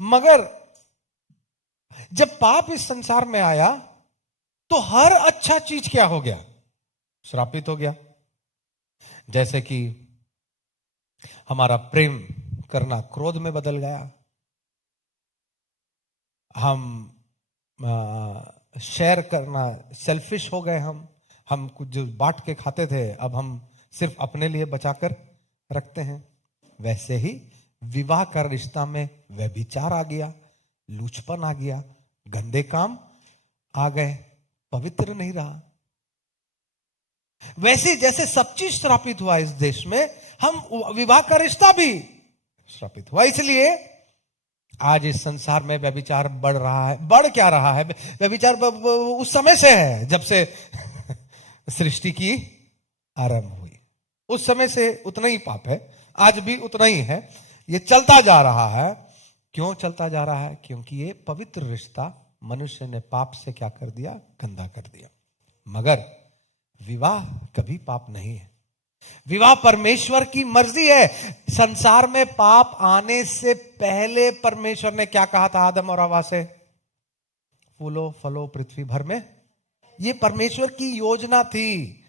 मगर जब पाप इस संसार में आया तो हर अच्छा चीज क्या हो गया, श्रापित हो गया। जैसे कि हमारा प्रेम करना क्रोध में बदल गया, हम शेयर करना सेल्फिश हो गए, हम कुछ जो बांट के खाते थे अब हम सिर्फ अपने लिए बचाकर रखते हैं। वैसे ही विवाह का रिश्ता में व्यभिचार आ गया, लूचपन आ गया, गंदे काम आ गए, पवित्र नहीं रहा। वैसे जैसे सब चीज श्रापित हुआ इस देश में, हम विवाह का रिश्ता भी श्रापित हुआ। इसलिए आज इस संसार में व्यभिचार बढ़ रहा है। बढ़ क्या रहा है, व्यभिचार उस समय से है जब से सृष्टि की आरंभ हुई, उस समय से उतना ही पाप है, आज भी उतना ही है। ये चलता जा रहा है। क्यों चलता जा रहा है, क्योंकि ये पवित्र रिश्ता मनुष्य ने पाप से क्या कर दिया, गंदा कर दिया। मगर विवाह कभी पाप नहीं है, विवाह परमेश्वर की मर्जी है। संसार में पाप आने से पहले परमेश्वर ने क्या कहा था आदम और हवा से, फूलो फलो पृथ्वी भर में। ये परमेश्वर की योजना थी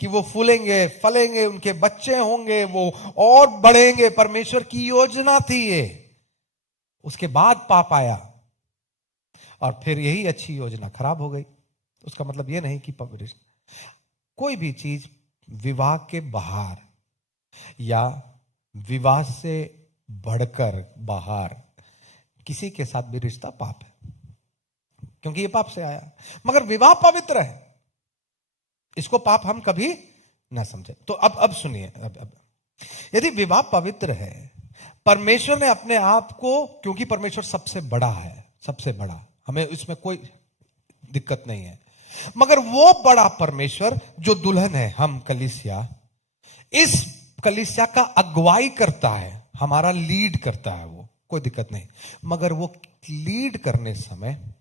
कि वो फूलेंगे फलेंगे, उनके बच्चे होंगे, वो और बढ़ेंगे। परमेश्वर की योजना थी ये। उसके बाद पाप आया और फिर यही अच्छी योजना खराब हो गई। उसका मतलब ये नहीं कि पवित्र कोई भी चीज विवाह के बाहर या विवाह से बढ़कर बाहर किसी के साथ भी रिश्ता पाप है, क्योंकि ये पाप से आया। मगर विवाह पवित्र है, इसको पाप हम कभी ना समझे। तो अब सुनिए, अब यदि विवाह पवित्र है, परमेश्वर ने अपने आप को, क्योंकि परमेश्वर सबसे बड़ा है, सबसे बड़ा, हमें इसमें कोई दिक्कत नहीं है, मगर वो बड़ा परमेश्वर जो दुल्हन है, हम कलीसिया, इस कलीसिया का अगुवाई करता है, हमारा लीड करता है, वो कोई दिक्कत नहीं। मगर वो लीड करने समय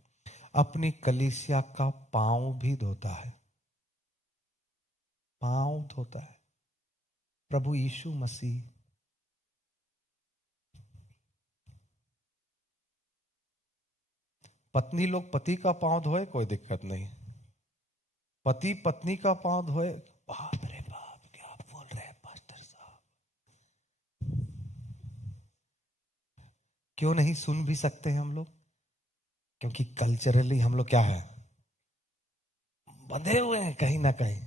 अपनी कलीसिया का पांव भी धोता है, पांव धोता है। प्रभु यीशु मसीह पत्नी लोग पति का पांव धोए, कोई दिक्कत नहीं, पति पत्नी का पांव धोए, बाप रे बाप, क्या बोल रहे हैं पास्टर साहब। क्यों नहीं सुन भी सकते हैं हम लोग, क्योंकि कल्चरली हम लोग क्या है, बंधे हुए हैं कहीं ना कहीं।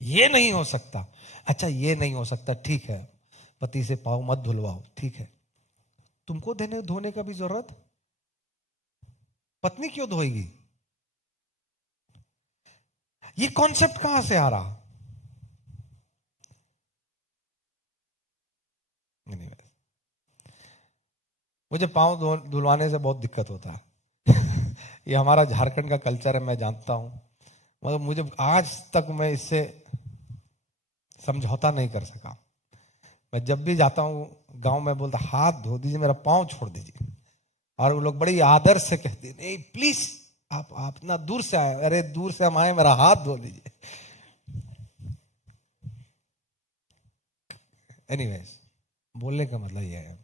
ये नहीं हो सकता, अच्छा ये नहीं हो सकता, ठीक है, पति से पांव मत धुलवाओ, ठीक है, तुमको धोने का भी जरूरत, पत्नी क्यों धोएगी? ये कॉन्सेप्ट कहां से आ रहा? मुझे पांव धुलवाने से बहुत दिक्कत होता है। ये हमारा झारखंड का कल्चर है, मैं जानता हूं, मगर मुझे आज तक मैं इससे समझौता नहीं कर सका। मैं जब भी जाता हूं गांव में, बोलता हाथ धो दीजिए, मेरा पांव छोड़ दीजिए, और वो लोग बड़ी आदर से कहते हैं नहीं प्लीज आप इतना दूर से आए, अरे दूर से हम आए, मेरा हाथ धो दीजिए। एनीवेज, बोलने का मतलब यह है,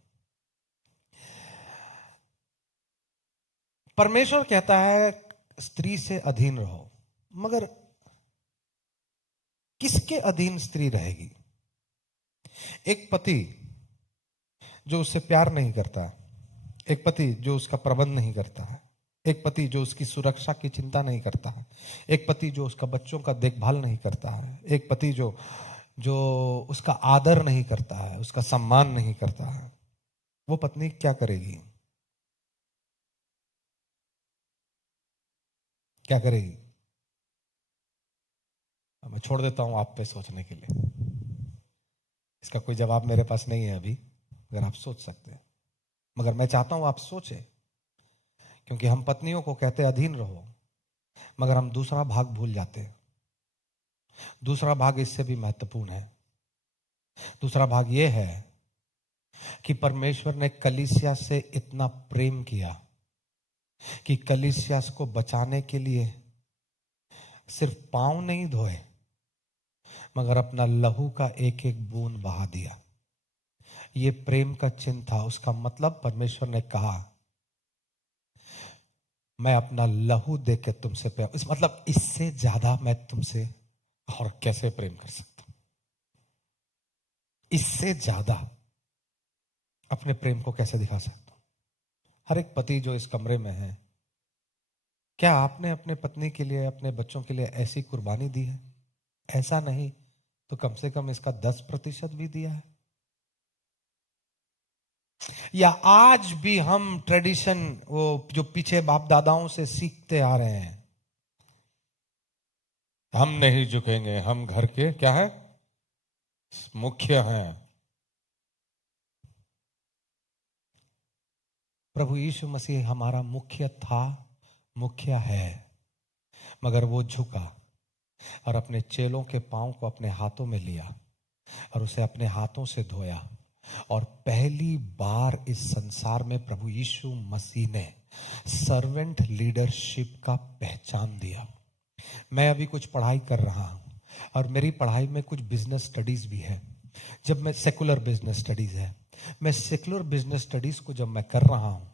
परमेश्वर कहता है स्त्री से अधीन रहो, मगर किसके अधीन स्त्री रहेगी? एक पति जो उससे प्यार नहीं करता, एक पति जो उसका प्रबंध नहीं करता है, एक पति जो उसकी सुरक्षा की चिंता नहीं करता है, एक पति जो उसका बच्चों का देखभाल नहीं करता है, एक पति जो जो उसका आदर नहीं करता है, उसका सम्मान नहीं करता है, वो पत्नी क्या करेगी? क्या करेगी? मैं छोड़ देता हूं आप पे सोचने के लिए। इसका कोई जवाब मेरे पास नहीं है अभी, अगर आप सोच सकते हैं, मगर मैं चाहता हूं आप सोचें, क्योंकि हम पत्नियों को कहते अधीन रहो, मगर हम दूसरा भाग भूल जाते हैं। दूसरा भाग इससे भी महत्वपूर्ण है। दूसरा भाग यह है कि परमेश्वर ने कलीसिया से इतना प्रेम किया कि कलीसिया को बचाने के लिए सिर्फ पांव नहीं धोए, मगर अपना लहू का एक एक बूंद बहा दिया। यह प्रेम का चिन्ह था। उसका मतलब परमेश्वर ने कहा, मैं अपना लहू दे के तुमसे प्यार, इस मतलब इससे ज्यादा मैं तुमसे और कैसे प्रेम कर सकता हूं? इससे ज्यादा अपने प्रेम को कैसे दिखा सकता हूं? हर एक पति जो इस कमरे में है, क्या आपने अपने पत्नी के लिए, अपने बच्चों के लिए ऐसी कुर्बानी दी है? ऐसा नहीं तो कम से कम इसका 10% भी दिया है? या आज भी हम ट्रेडिशन, वो जो पीछे बाप दादाओं से सीखते आ रहे हैं, हम नहीं झुकेंगे, हम घर के क्या है, मुख्य हैं। प्रभु यीशु मसीह हमारा मुख्य था, मुख्य है, मगर वो झुका और अपने चेलों के पांव को अपने हाथों में लिया और उसे अपने हाथों से धोया। और पहली बार इस संसार में प्रभु यीशु मसीह ने सर्वेंट लीडरशिप का पहचान दिया। मैं अभी कुछ पढ़ाई कर रहा हूं और मेरी पढ़ाई में कुछ बिजनेस स्टडीज भी है। जब मैं सेकुलर बिजनेस स्टडीज है, मैं सेकुलर बिजनेस स्टडीज को जब मैं कर रहा हूं,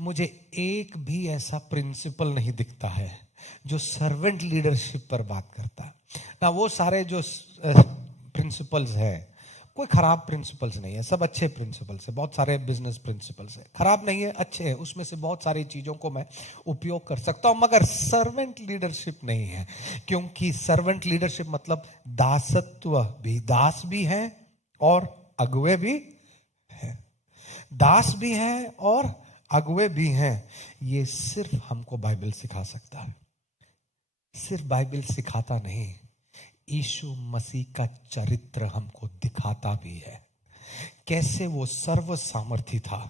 मुझे एक भी ऐसा प्रिंसिपल नहीं दिखता है जो सर्वेंट लीडरशिप पर बात करता है ना। वो सारे जो प्रिंसिपल्स है, कोई खराब प्रिंसिपल्स नहीं है, सब अच्छे प्रिंसिपल्स है। बहुत सारे बिजनेस प्रिंसिपल्स है, खराब नहीं है, अच्छे है, उसमें से बहुत सारी चीजों को मैं उपयोग कर सकता हूं, मगर सर्वेंट लीडरशिप नहीं है। क्योंकि सर्वेंट लीडरशिप मतलब दासत्व भी, दास भी है और अगुए भी है, दास भी है और अगुए भी हैं। ये सिर्फ हमको बाइबल सिखा सकता है, सिर्फ बाइबल सिखाता नहीं, यीशु मसीह का चरित्र हमको दिखाता भी है। कैसे वो सर्व सामर्थी था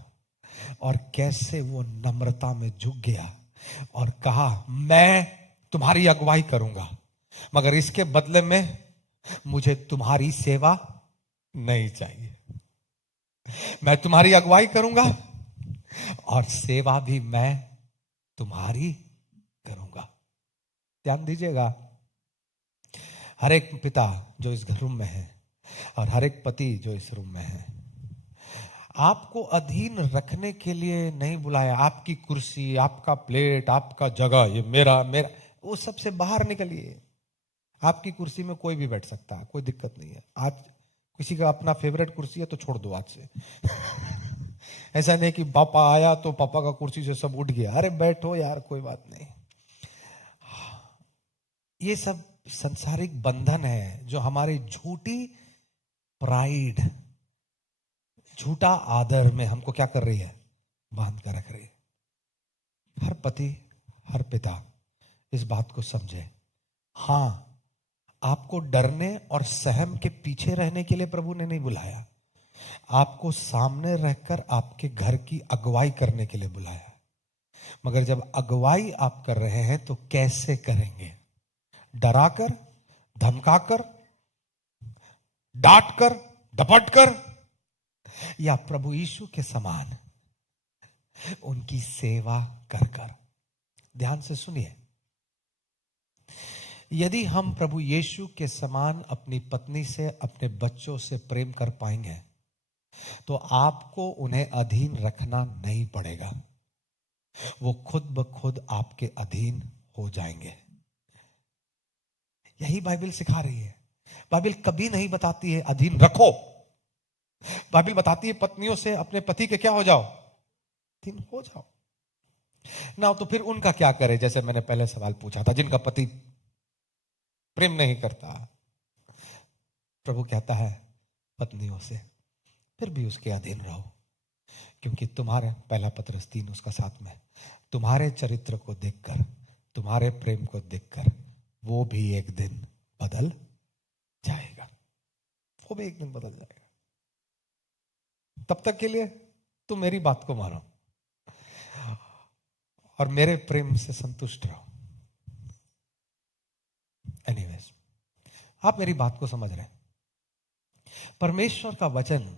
और कैसे वो नम्रता में झुक गया और कहा, मैं तुम्हारी अगुवाई करूंगा, मगर इसके बदले में मुझे तुम्हारी सेवा नहीं चाहिए। मैं तुम्हारी अगुवाई करूंगा और सेवा भी मैं तुम्हारी करूंगा। ध्यान दीजिएगा, हर एक पिता जो इस रूम में है और हर एक पति जो इस रूम में है, आपको अधीन रखने के लिए नहीं बुलाया। आपकी कुर्सी, आपका प्लेट, आपका जगह, ये मेरा मेरा, वो सबसे बाहर निकलिए। आपकी कुर्सी में कोई भी बैठ सकता है, कोई दिक्कत नहीं है। आज किसी का अपना फेवरेट कुर्सी है तो छोड़ दो आज से। ऐसा नहीं कि पापा आया तो पापा का कुर्सी से सब उठ गया, अरे बैठो यार, कोई बात नहीं। ये सब संसारिक बंधन है जो हमारी झूठी प्राइड, झूठा आदर में हमको क्या कर रही है, बांध कर रख रही है। हर पति, हर पिता इस बात को समझे। हां, आपको डरने और सहम के पीछे रहने के लिए प्रभु ने नहीं बुलाया, आपको सामने रहकर आपके घर की अगुवाई करने के लिए बुलाया। मगर जब अगुवाई आप कर रहे हैं तो कैसे करेंगे? डराकर, धमकाकर, डांटकर, डपटकर, या प्रभु यीशु के समान उनकी सेवा कर कर? ध्यान से सुनिए, यदि हम प्रभु यीशु के समान अपनी पत्नी से, अपने बच्चों से प्रेम कर पाएंगे तो आपको उन्हें अधीन रखना नहीं पड़ेगा। वो खुद ब खुद आपके अधीन हो जाएंगे। यही बाइबल सिखा रही है। बाइबल कभी नहीं बताती है अधीन रखो। बाइबल बताती है पत्नियों से अपने पति के क्या हो जाओ, अधीन हो जाओ ना। तो फिर उनका क्या करे, जैसे मैंने पहले सवाल पूछा था, जिनका पति प्रेम नहीं करता। प्रभु कहता है पत्नियों से फिर भी उसके अधीन रहो, क्योंकि तुम्हारे, पहला पत्रस 3 उसका 7 में, तुम्हारे चरित्र को देखकर, तुम्हारे प्रेम को देखकर वो भी एक दिन बदल जाएगा। वो भी एक दिन बदल जाएगा। तब तक के लिए तुम मेरी बात को मानो और मेरे प्रेम से संतुष्ट रहो। एनीवेज, आप मेरी बात को समझ रहे हैं। परमेश्वर का वचन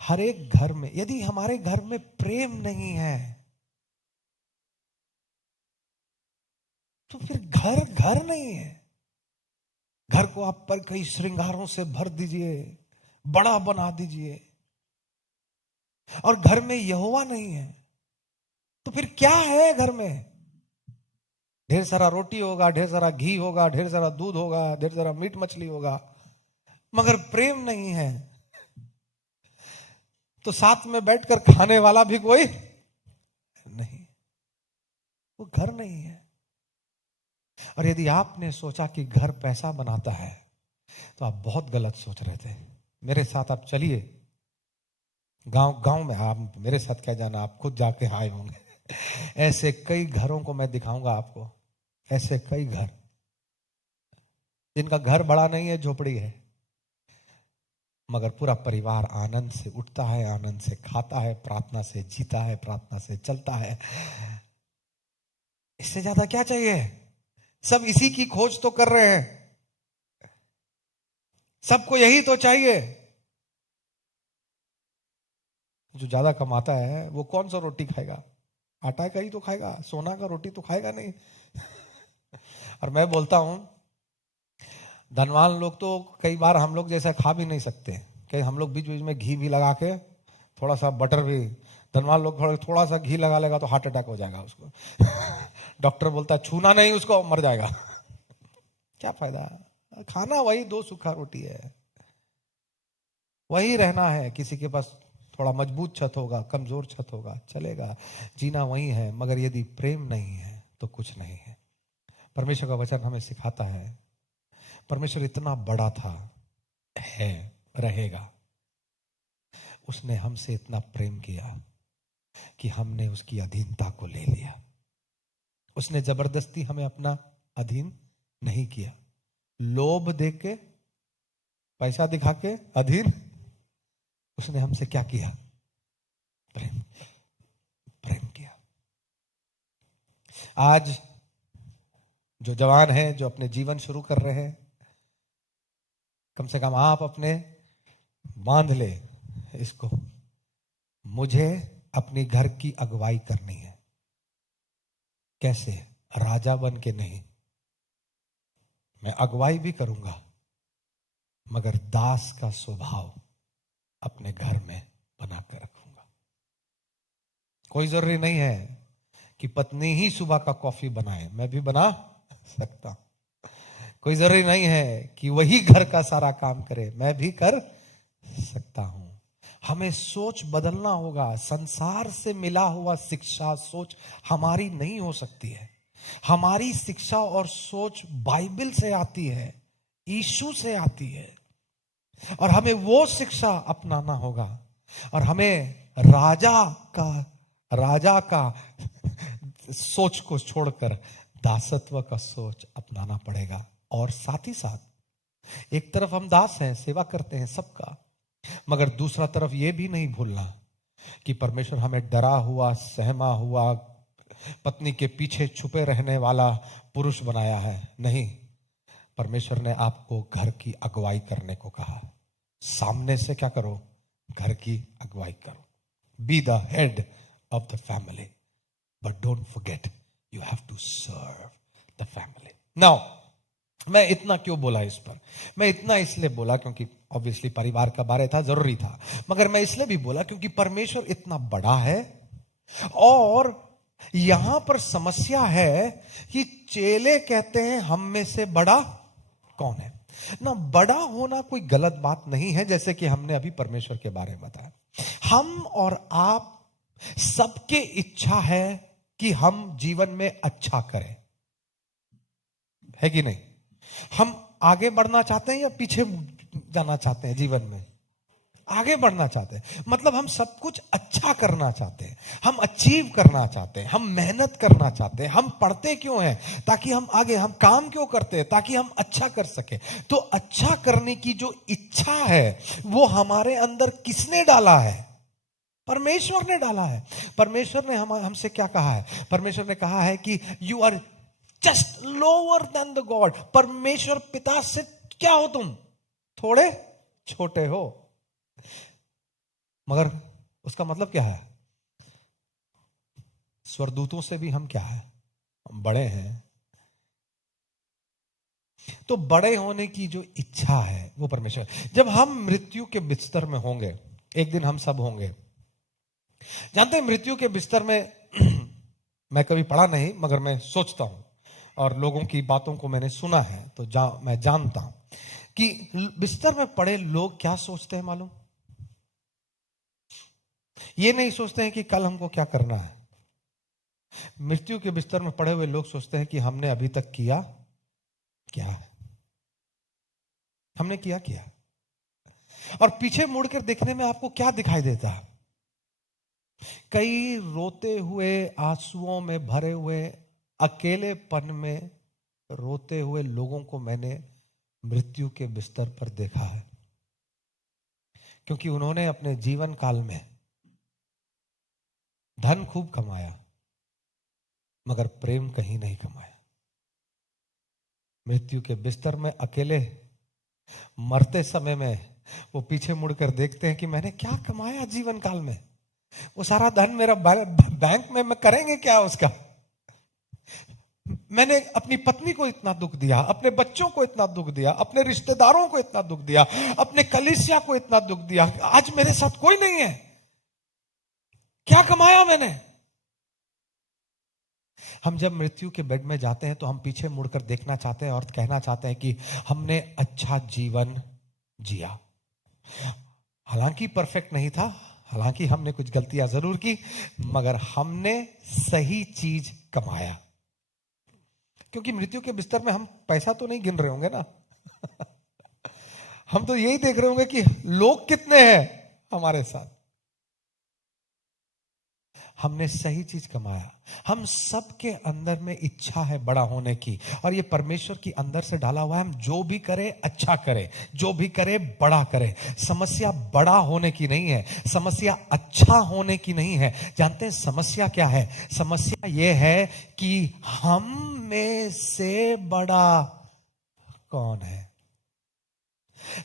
हर एक घर में, यदि हमारे घर में प्रेम नहीं है तो फिर घर घर नहीं है। घर को आप पर कई श्रृंगारों से भर दीजिए, बड़ा बना दीजिए, और घर में यहोवा नहीं है तो फिर क्या है घर में? ढेर सारा रोटी होगा, ढेर सारा घी होगा, ढेर सारा दूध होगा, ढेर सारा मीट मछली होगा, मगर प्रेम नहीं है तो साथ में बैठकर खाने वाला भी कोई नहीं, वो घर नहीं है। और यदि आपने सोचा कि घर पैसा बनाता है तो आप बहुत गलत सोच रहे थे। मेरे साथ आप चलिए गांव में, आप मेरे साथ क्या जाना, आप खुद जाके आए होंगे। ऐसे कई घरों को मैं दिखाऊंगा आपको, ऐसे कई घर जिनका घर बड़ा नहीं है, झोपड़ी है, मगर पूरा परिवार आनंद से उठता है, आनंद से खाता है, प्रार्थना से जीता है, प्रार्थना से चलता है। इससे ज्यादा क्या चाहिए? सब इसी की खोज तो कर रहे हैं, सबको यही तो चाहिए। जो ज्यादा कमाता है वो कौन सा रोटी खाएगा? आटा का ही तो खाएगा, सोना का रोटी तो खाएगा नहीं। और मैं बोलता हूं धनवान लोग तो कई बार हम लोग जैसा खा भी नहीं सकते, कई हम लोग बीच बीच में घी भी लगा के, थोड़ा सा बटर भी, धनवान लोग थोड़ा सा घी लगा लेगा तो हार्ट अटैक हो जाएगा उसको। डॉक्टर बोलता है छूना नहीं उसको, मर जाएगा। क्या फायदा? खाना वही 2 सूखा रोटी है, वही रहना है। किसी के पास थोड़ा मजबूत छत होगा, कमजोर छत होगा, चलेगा, जीना वही है। मगर यदि प्रेम नहीं है तो कुछ नहीं है। परमेश्वर का वचन हमें सिखाता है परमेश्वर इतना बड़ा था, है, रहेगा। उसने हमसे इतना प्रेम किया कि हमने उसकी अधीनता को ले लिया। उसने जबरदस्ती हमें अपना अधीन नहीं किया, लोभ देके, पैसा दिखा के अधीन। उसने हमसे क्या किया? प्रेम किया। आज जो जवान हैं, जो अपने जीवन शुरू कर रहे हैं, कम से कम आप अपने बांध ले इसको, मुझे अपनी घर की अगुवाई करनी है। कैसे? राजा बन के नहीं, मैं अगुवाई भी करूंगा मगर दास का स्वभाव अपने घर में बना कर रखूंगा। कोई जरूरी नहीं है कि पत्नी ही सुबह का कॉफी बनाए, मैं भी बना सकता हूं। कोई जरूरी नहीं है कि वही घर का सारा काम करे, मैं भी कर सकता हूं। हमें सोच बदलना होगा। संसार से मिला हुआ शिक्षा सोच हमारी नहीं हो सकती है। हमारी शिक्षा और सोच बाइबल से आती है, यीशु से आती है, और हमें वो शिक्षा अपनाना होगा। और हमें राजा का सोच को छोड़कर दासत्व का सोच अपनाना पड़ेगा। और साथ ही साथ एक तरफ हम दास हैं, सेवा करते हैं सबका, मगर दूसरा तरफ ये भी नहीं भूलना कि परमेश्वर हमें डरा हुआ, सहमा हुआ, पत्नी के पीछे छुपे रहने वाला पुरुष बनाया है। नहीं, परमेश्वर ने आपको घर की अगुवाई करने को कहा। सामने से क्या करो? घर की अगुवाई करो। Be the head of the family, but don't forget you have to serve the family. Now मैं इतना क्यों बोला इस पर? मैं इतना इसलिए बोला क्योंकि ऑब्वियसली परिवार का बारे था, जरूरी था, मगर मैं इसलिए भी बोला क्योंकि परमेश्वर इतना बड़ा है और यहां पर समस्या है कि चेले कहते हैं हम में से बड़ा कौन है ना। बड़ा होना कोई गलत बात नहीं है, जैसे कि हमने अभी परमेश्वर के बारे में बताया। हम और आप सबके इच्छा है कि हम जीवन में अच्छा करें, है कि नहीं? हम आगे बढ़ना चाहते हैं या पीछे जाना चाहते हैं? जीवन में आगे बढ़ना चाहते हैं, मतलब हम सब कुछ अच्छा करना चाहते हैं, हम अचीव करना चाहते हैं, हम मेहनत करना चाहते हैं। हम पढ़ते क्यों हैं? ताकि हम आगे, हम काम क्यों करते हैं? ताकि हम अच्छा कर सके। तो अच्छा करने की जो इच्छा है वो हमारे अंदर किसने डाला है? परमेश्वर ने डाला है। परमेश्वर ने हमसे क्या कहा है? परमेश्वर ने कहा है कि you are just lower than the God. परमेश्वर पिता से क्या हो तुम? थोड़े छोटे हो। मगर उसका मतलब क्या है? स्वर्गदूतों से भी हम क्या है? हम बड़े हैं। तो बड़े होने की जो इच्छा है वो परमेश्वर। जब हम मृत्यु के बिस्तर में होंगे, एक दिन हम सब होंगे, जानते हैं मृत्यु के बिस्तर में मैं कभी पढ़ा नहीं मगर मैं सोचता हूं और लोगों की बातों को मैंने सुना है, तो मैं जानता हूं कि बिस्तर में पड़े लोग क्या सोचते हैं मालूम? ये नहीं सोचते हैं कि कल हमको क्या करना है। मृत्यु के बिस्तर में पड़े हुए लोग सोचते हैं कि हमने अभी तक किया क्या है, हमने किया क्या। और पीछे मुड़कर देखने में आपको क्या दिखाई देता है? कई रोते हुए, आंसुओं में भरे हुए, अकेलेपन में रोते हुए लोगों को मैंने मृत्यु के बिस्तर पर देखा है, क्योंकि उन्होंने अपने जीवन काल में धन खूब कमाया मगर प्रेम कहीं नहीं कमाया। मृत्यु के बिस्तर में अकेले मरते समय में वो पीछे मुड़कर देखते हैं कि मैंने क्या कमाया जीवन काल में। वो सारा धन मेरा बैंक में, मैं करेंगे क्या उसका? मैंने अपनी पत्नी को इतना दुख दिया, अपने बच्चों को इतना दुख दिया, अपने रिश्तेदारों को इतना दुख दिया, अपने कलीसिया को इतना दुख दिया, आज मेरे साथ कोई नहीं है। क्या कमाया मैंने? हम जब मृत्यु के बेड में जाते हैं तो हम पीछे मुड़कर देखना चाहते हैं और कहना चाहते हैं कि हमने अच्छा जीवन जिया। हालांकि परफेक्ट नहीं था, हालांकि हमने कुछ गलतियां जरूर की, मगर हमने सही चीज कमाया। क्योंकि मृत्यु के बिस्तर में हम पैसा तो नहीं गिन रहे होंगे ना हम तो यही देख रहे होंगे कि लोग कितने हैं हमारे साथ। हमने सही चीज कमाया। हम सबके अंदर में इच्छा है बड़ा होने की, और ये परमेश्वर की अंदर से डाला हुआ है। हम जो भी करें अच्छा करें, जो भी करें बड़ा करें। समस्या बड़ा होने की नहीं है, समस्या अच्छा होने की नहीं है। जानते हैं समस्या क्या है? समस्या ये है कि हम में से बड़ा कौन है।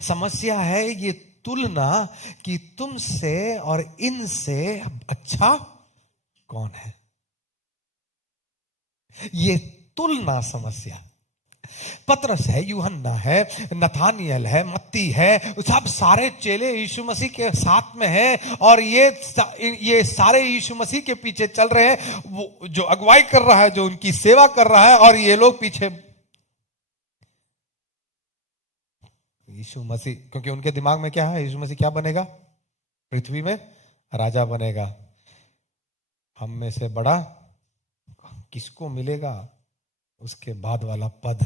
समस्या है ये तुलना कि तुमसे और इनसे अच्छा कौन है। ये तुलना समस्या। पतरस है, यूहन्ना है, नथानियल है, मत्ती है, सब सारे चेले यीशु मसीह के साथ में हैं और ये सारे यीशु मसीह के पीछे चल रहे हैं। वो जो अगुवाई कर रहा है, जो उनकी सेवा कर रहा है, और ये लोग पीछे। यीशु मसीह, क्योंकि उनके दिमाग में क्या है? यीशु मसीह क्या बनेगा? पृथ्वी में राजा बनेगा। हम में से बड़ा किसको मिलेगा? उसके बाद वाला पद।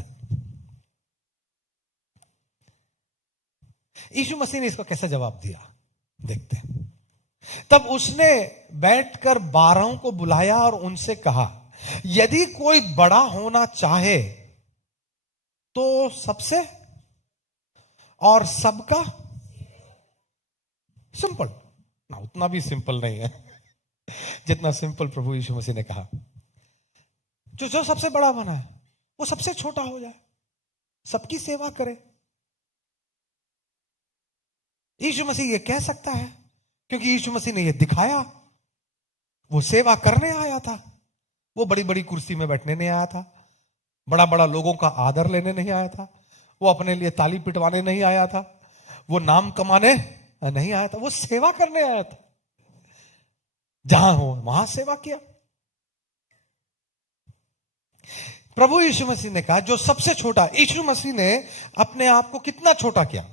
यीशु मसीह ने इसको कैसा जवाब दिया देखते हैं। तब उसने बैठकर 12 को बुलाया और उनसे कहा, यदि कोई बड़ा होना चाहे तो सबसे और सबका। सिंपल ना, उतना भी सिंपल नहीं है जितना सिंपल प्रभु यीशु मसीह ने कहा। जो सबसे बड़ा बना है वो सबसे छोटा हो जाए, सबकी सेवा करे। यीशु मसीह ये कह सकता है क्योंकि यीशु मसीह ने ये दिखाया। वो सेवा करने आया था, वो बड़ी बड़ी कुर्सी में बैठने नहीं आया था, बड़ा बड़ा लोगों का आदर लेने नहीं आया था, वो अपने लिए ताली पिटवाने नहीं आया था, वो नाम कमाने नहीं आया था, वो सेवा करने आया था। जहां हो वहां सेवा किया। प्रभु यीशु मसीह ने कहा जो सबसे छोटा, यीशु मसीह ने अपने आप को कितना छोटा किया।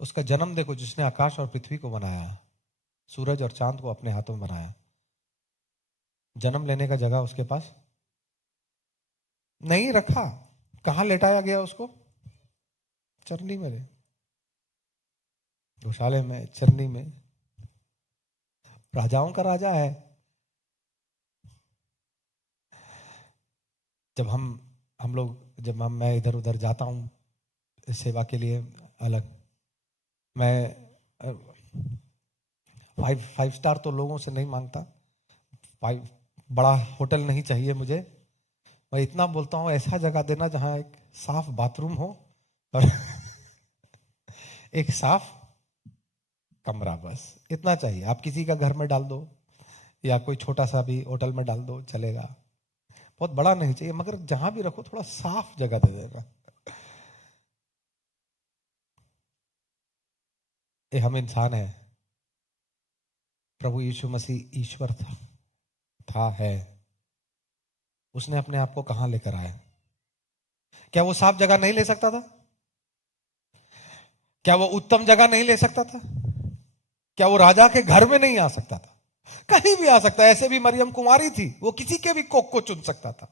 उसका जन्म देखो, जिसने आकाश और पृथ्वी को बनाया, सूरज और चांद को अपने हाथों में बनाया। जन्म लेने का जगह उसके पास नहीं रखा। कहां लेटाया गया उसको? चरनी में, गौशाले में, चरनी में। राजाओं का राजा है। जब मैं इधर उधर जाता हूं सेवा के लिए अलग, मैं 5 स्टार तो लोगों से नहीं मांगता, 5 बड़ा होटल नहीं चाहिए मुझे। मैं इतना बोलता हूं ऐसा जगह देना जहां एक साफ बाथरूम हो और एक साफ कमरा, बस इतना चाहिए। आप किसी का घर में डाल दो या कोई छोटा सा भी होटल में डाल दो, चलेगा। बहुत बड़ा नहीं चाहिए, मगर जहां भी रखो थोड़ा साफ जगह दे देगा। ये हम इंसान है। प्रभु यीशु मसीह ईश्वर था है। उसने अपने आप को कहां लेकर आया? क्या वो साफ जगह नहीं ले सकता था? क्या वो उत्तम जगह नहीं ले सकता था? क्या वो राजा के घर में नहीं आ सकता था? कहीं भी आ सकता है। ऐसे भी मरियम कुंवारी थी, वो किसी के भी कोख को चुन सकता था,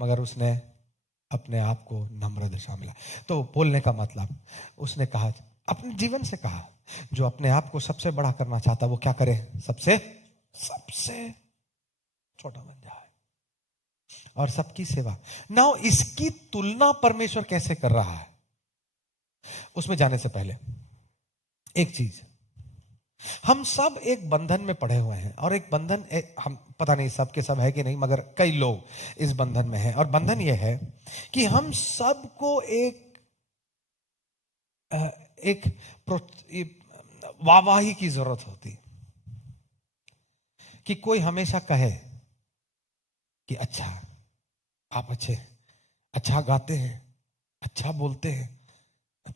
मगर उसने अपने आप को नम्र दशा मिला। तो बोलने का मतलब, उसने कहा, अपने जीवन से कहा, जो अपने आप को सबसे बड़ा करना चाहता वो क्या करे? सबसे छोटा बन जाए और सबकी सेवा। नाउ इसकी तुलना परमेश्वर कैसे कर रहा है, उसमें जाने से पहले एक चीज, हम सब एक बंधन में पड़े हुए हैं। और एक बंधन हम पता नहीं सबके सब है कि नहीं, मगर कई लोग इस बंधन में हैं। और बंधन यह है कि हम सबको एक वाहवाही की जरूरत होती, कि कोई हमेशा कहे कि अच्छा आप अच्छा गाते हैं, अच्छा बोलते हैं,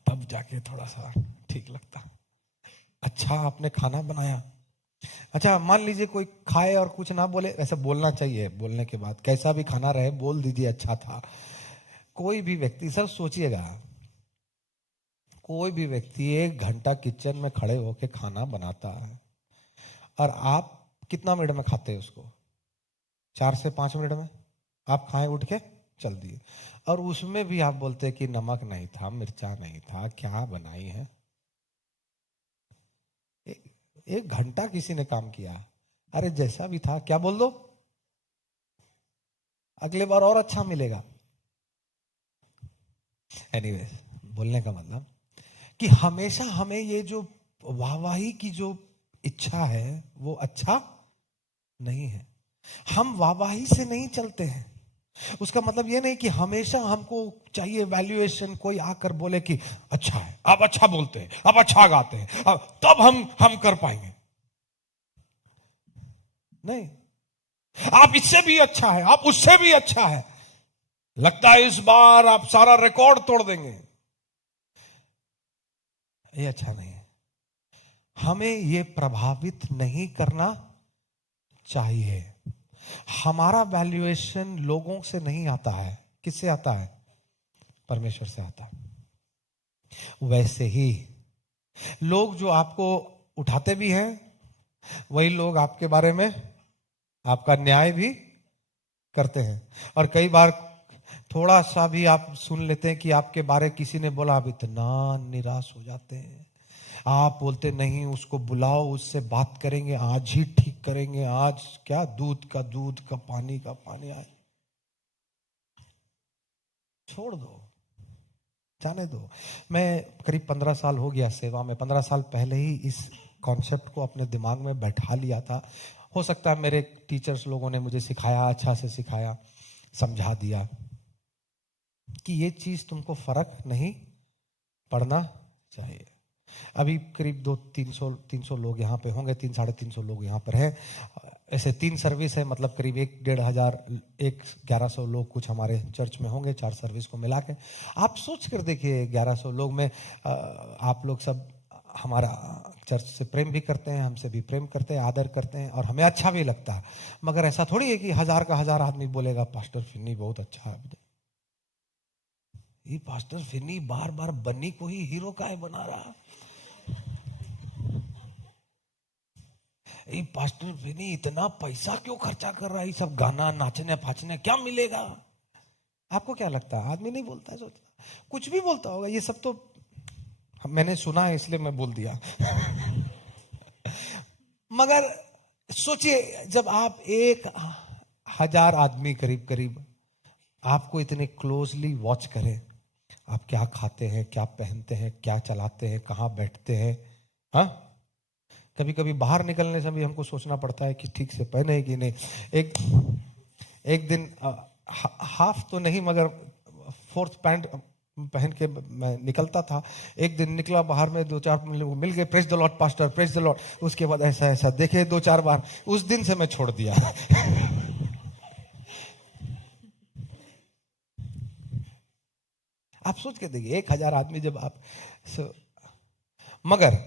तब जाके थोड़ा सा ठीक लगता। अच्छा आपने खाना बनाया। अच्छा मान लीजिए कोई खाए और कुछ ना बोले, ऐसा बोलना चाहिए। बोलने के बाद कैसा भी खाना रहे बोल दीजिए अच्छा था। कोई भी व्यक्ति, सर सोचिएगा, कोई भी व्यक्ति 1 घंटा किचन में खड़े होकर खाना बनाता है और आप कितना मिनट में खाते हैं उसको? 4 से 5 मिनट में आप खाएं, उठ के चल दिए। और उसमें भी आप बोलते हैं कि नमक नहीं था, मिर्चा नहीं था, क्या बनाई है। 1 घंटा किसी ने काम किया, अरे जैसा भी था क्या बोल दो, अगले बार और अच्छा मिलेगा। एनीवे, बोलने का मतलब कि हमेशा हमें ये जो वाहवाही की जो इच्छा है वो अच्छा नहीं है। हम वाहवाही से नहीं चलते हैं। उसका मतलब ये नहीं कि हमेशा हमको चाहिए वैल्यूएशन, कोई आकर बोले कि अच्छा है, आप अच्छा बोलते हैं, आप अच्छा गाते हैं, तब हम कर पाएंगे। नहीं, आप इससे भी अच्छा है, आप उससे भी अच्छा है, लगता है इस बार आप सारा रिकॉर्ड तोड़ देंगे। ये अच्छा नहीं है। हमें ये प्रभावित नहीं करना चाहिए। हमारा वैल्यूएशन लोगों से नहीं आता है। किससे आता है? परमेश्वर से आता है। वैसे ही लोग जो आपको उठाते भी हैं, वही लोग आपके बारे में आपका न्याय भी करते हैं। और कई बार थोड़ा सा भी आप सुन लेते हैं कि आपके बारे किसी ने बोला, आप इतना निराश हो जाते हैं। आप बोलते नहीं, उसको बुलाओ, उससे बात करेंगे, आज ही ठीक करेंगे। आज क्या, दूध का दूध का पानी का पानी। आज छोड़ दो, जाने दो। मैं करीब 15 साल हो गया सेवा में। 15 साल पहले ही इस कॉन्सेप्ट को अपने दिमाग में बैठा लिया था। हो सकता है मेरे टीचर्स लोगों ने मुझे सिखाया, अच्छा से सिखाया, समझा दिया कि ये चीज तुमको फर्क नहीं पड़ना चाहिए। अभी करीब 200-300 लोग यहाँ पे होंगे, 300-350 लोग यहाँ पर हैं। ऐसे 3 सर्विस है, मतलब करीब 1,500-1,1100 लोग कुछ हमारे चर्च में होंगे, 4 सर्विस को मिला के। आप सोच कर देखिए, 1100 लोग में आप लोग सब हमारा चर्च से प्रेम भी करते हैं, हमसे भी प्रेम करते हैं, आदर करते हैं और हमें अच्छा भी लगता है। मगर ऐसा थोड़ी है कि 1000 का 1000 आदमी बोलेगा पास्टर फिन्नी बहुत अच्छा है। ये पास्टर फिन्नी बार बार बन्नी को ही हीरो का है बना रहा। ये पास्टर फिन्नी इतना पैसा क्यों खर्चा कर रहा है, ये सब गाना नाचने फाचने क्या मिलेगा? आपको क्या लगता है? आदमी नहीं बोलता है, सोचता कुछ भी बोलता होगा। ये सब तो मैंने सुना है इसलिए मैं बोल दिया। मगर सोचिए, जब आप 1000 आदमी करीब करीब आपको इतने क्लोजली वॉच करें, आप क्या खाते हैं, क्या पहनते हैं, क्या चलाते हैं, कहाँ बैठते हैं, हाँ, कभी कभी बाहर निकलने से भी हमको सोचना पड़ता है कि ठीक से पहने हैं कि नहीं। एक दिन हाफ तो नहीं मगर 4th पैंट पहन के मैं निकलता था। एक दिन निकला बाहर में, 2-4 लोग मिल गए, praise the Lord pastor, praise the Lord. उसके बाद ऐसा ऐसा देखे 2-4 बार, उस दिन से मैं छोड़ दिया। आप सोच के देखिए, 1000 आदमी जब आप मगर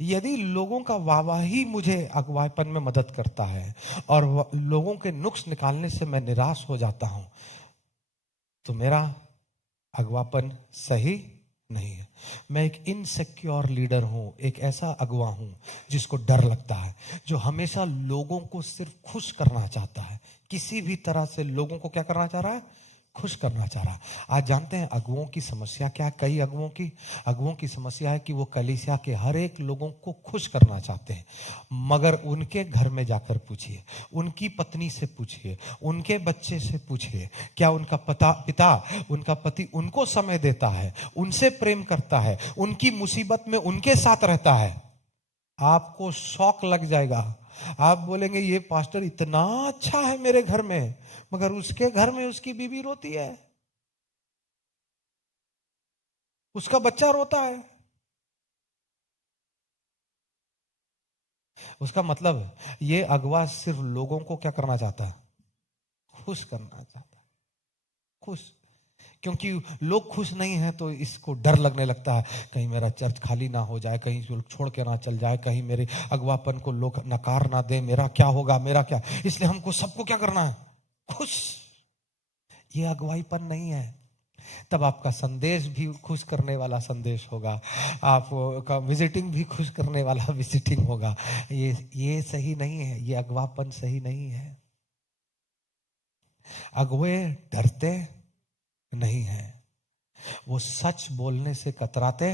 यदि लोगों का वाहवाही मुझे अगुवाईपन में मदद करता है और लोगों के नुक्स निकालने से मैं निराश हो जाता हूं, तो मेरा अगवापन सही नहीं है। मैं एक इनसिक्योर लीडर हूं, एक ऐसा अगवा हूं जिसको डर लगता है, जो हमेशा लोगों को सिर्फ खुश करना चाहता है, किसी भी तरह से लोगों को क्या करना चाह रहा है, खुश करना चाह रहा। आज जानते हैं अगुओं की समस्या क्या है? कई अगुओं की समस्या है कि वो कलीसिया के हर एक लोगों को खुश करना चाहते हैं। मगर उनके घर में जाकर पूछिए, उनकी पत्नी से पूछिए, उनके बच्चे से पूछिए, क्या उनका उनका पति उनको समय देता है, उनसे प्रेम करता है, उनकी मुसीबत में उनके साथ रहता है? आपको शौक लग जाएगा। आप बोलेंगे ये पास्टर इतना अच्छा है मेरे घर में, मगर उसके घर में उसकी बीवी रोती है, उसका बच्चा रोता है। उसका मतलब ये अगवा सिर्फ लोगों को क्या करना चाहता है, खुश करना चाहता है, खुश। क्योंकि लोग खुश नहीं हैं तो इसको डर लगने लगता है, कहीं मेरा चर्च खाली ना हो जाए, कहीं लोग छोड़ के ना चल जाए, कहीं मेरे अगवापन को लोग नकार ना दे, मेरा क्या होगा, मेरा क्या। इसलिए हमको सबको क्या करना है, खुश। ये अगवाईपन नहीं है। तब आपका संदेश भी खुश करने वाला संदेश होगा, आपका विजिटिंग भी खुश करने वाला विजिटिंग होगा। ये सही नहीं है, ये अगवापन सही नहीं है। अगवे डरते नहीं है, वो सच बोलने से कतराते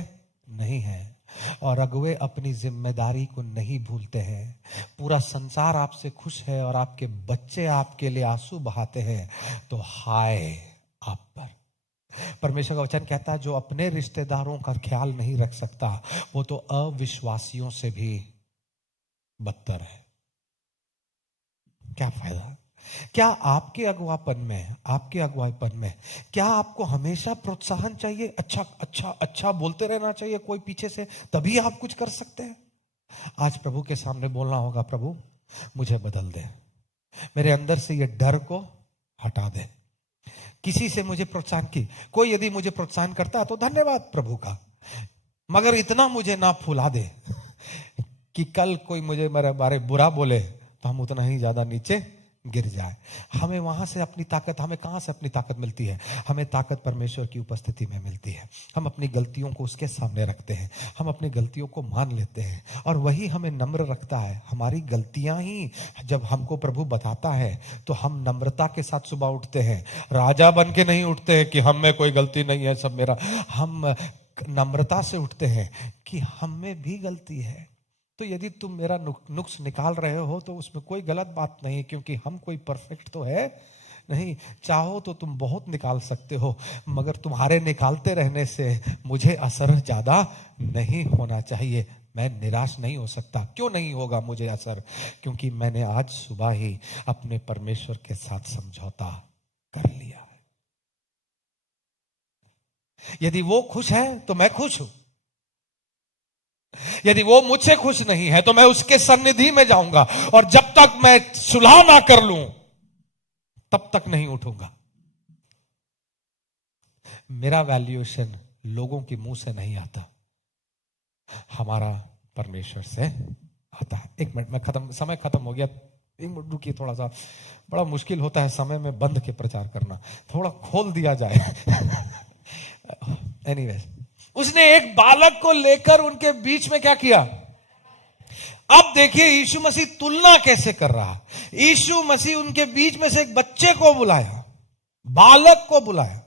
नहीं है, और अगुवे अपनी जिम्मेदारी को नहीं भूलते हैं। पूरा संसार आपसे खुश है और आपके बच्चे आपके लिए आंसू बहाते हैं, तो हाय आप पर। परमेश्वर का वचन कहता है, जो अपने रिश्तेदारों का ख्याल नहीं रख सकता वो तो अविश्वासियों से भी बदतर है। क्या फायदा? क्या आपके अगुवाईपन में क्या आपको हमेशा प्रोत्साहन चाहिए? अच्छा अच्छा अच्छा बोलते रहना चाहिए कोई पीछे से, तभी आप कुछ कर सकते हैं? आज प्रभु के सामने बोलना होगा, प्रभु मुझे बदल दे, मेरे अंदर से ये डर को हटा दे। किसी से मुझे प्रोत्साहन की, कोई यदि मुझे प्रोत्साहन करता है तो धन्यवाद प्रभु का, मगर इतना मुझे ना फुला दे कि कल कोई मुझे मेरे बारे बुरा बोले तो हम उतना ही ज्यादा नीचे गिर जाए। हमें वहां से अपनी ताकत, हमें कहां से अपनी ताकत मिलती है? हमें ताकत परमेश्वर की उपस्थिति में मिलती है। हम अपनी गलतियों को उसके सामने रखते हैं, हम अपनी गलतियों को मान लेते हैं और वही हमें नम्र रखता है। हमारी गलतियां ही जब हमको प्रभु बताता है तो हम नम्रता के साथ सुबह उठते हैं, राजा बन के नहीं उठते हैं कि हम में कोई गलती नहीं है, सब मेरा। हम नम्रता से उठते हैं कि हम में भी गलती है। तो यदि तुम मेरा नुक्स निकाल रहे हो तो उसमें कोई गलत बात नहीं, क्योंकि हम कोई परफेक्ट तो है नहीं। चाहो तो तुम बहुत निकाल सकते हो, मगर तुम्हारे निकालते रहने से मुझे असर ज्यादा नहीं होना चाहिए। मैं निराश नहीं हो सकता। क्यों नहीं होगा मुझे असर? क्योंकि मैंने आज सुबह ही अपने परमेश्वर के साथ समझौता कर लिया है। यदि वो खुश है तो मैं खुश हूं, यदि वो मुझसे खुश नहीं है तो मैं उसके सन्निधि में जाऊंगा, और जब तक मैं सुलह ना कर लूं तब तक नहीं उठूंगा। मेरा वैल्यूएशन लोगों के मुंह से नहीं आता, हमारा परमेश्वर से आता है। एक मिनट में समय खत्म हो गया, एक मिनट रुकिए थोड़ा सा। बड़ा मुश्किल होता है समय में बंद के प्रचार करना, थोड़ा खोल दिया जाए। एनीवेज, उसने एक बालक को लेकर उनके बीच में क्या किया? अब देखिए यीशु मसीह तुलना कैसे कर रहा है। यीशु मसीह उनके बीच में से एक बच्चे को बुलाया, बालक को बुलाया।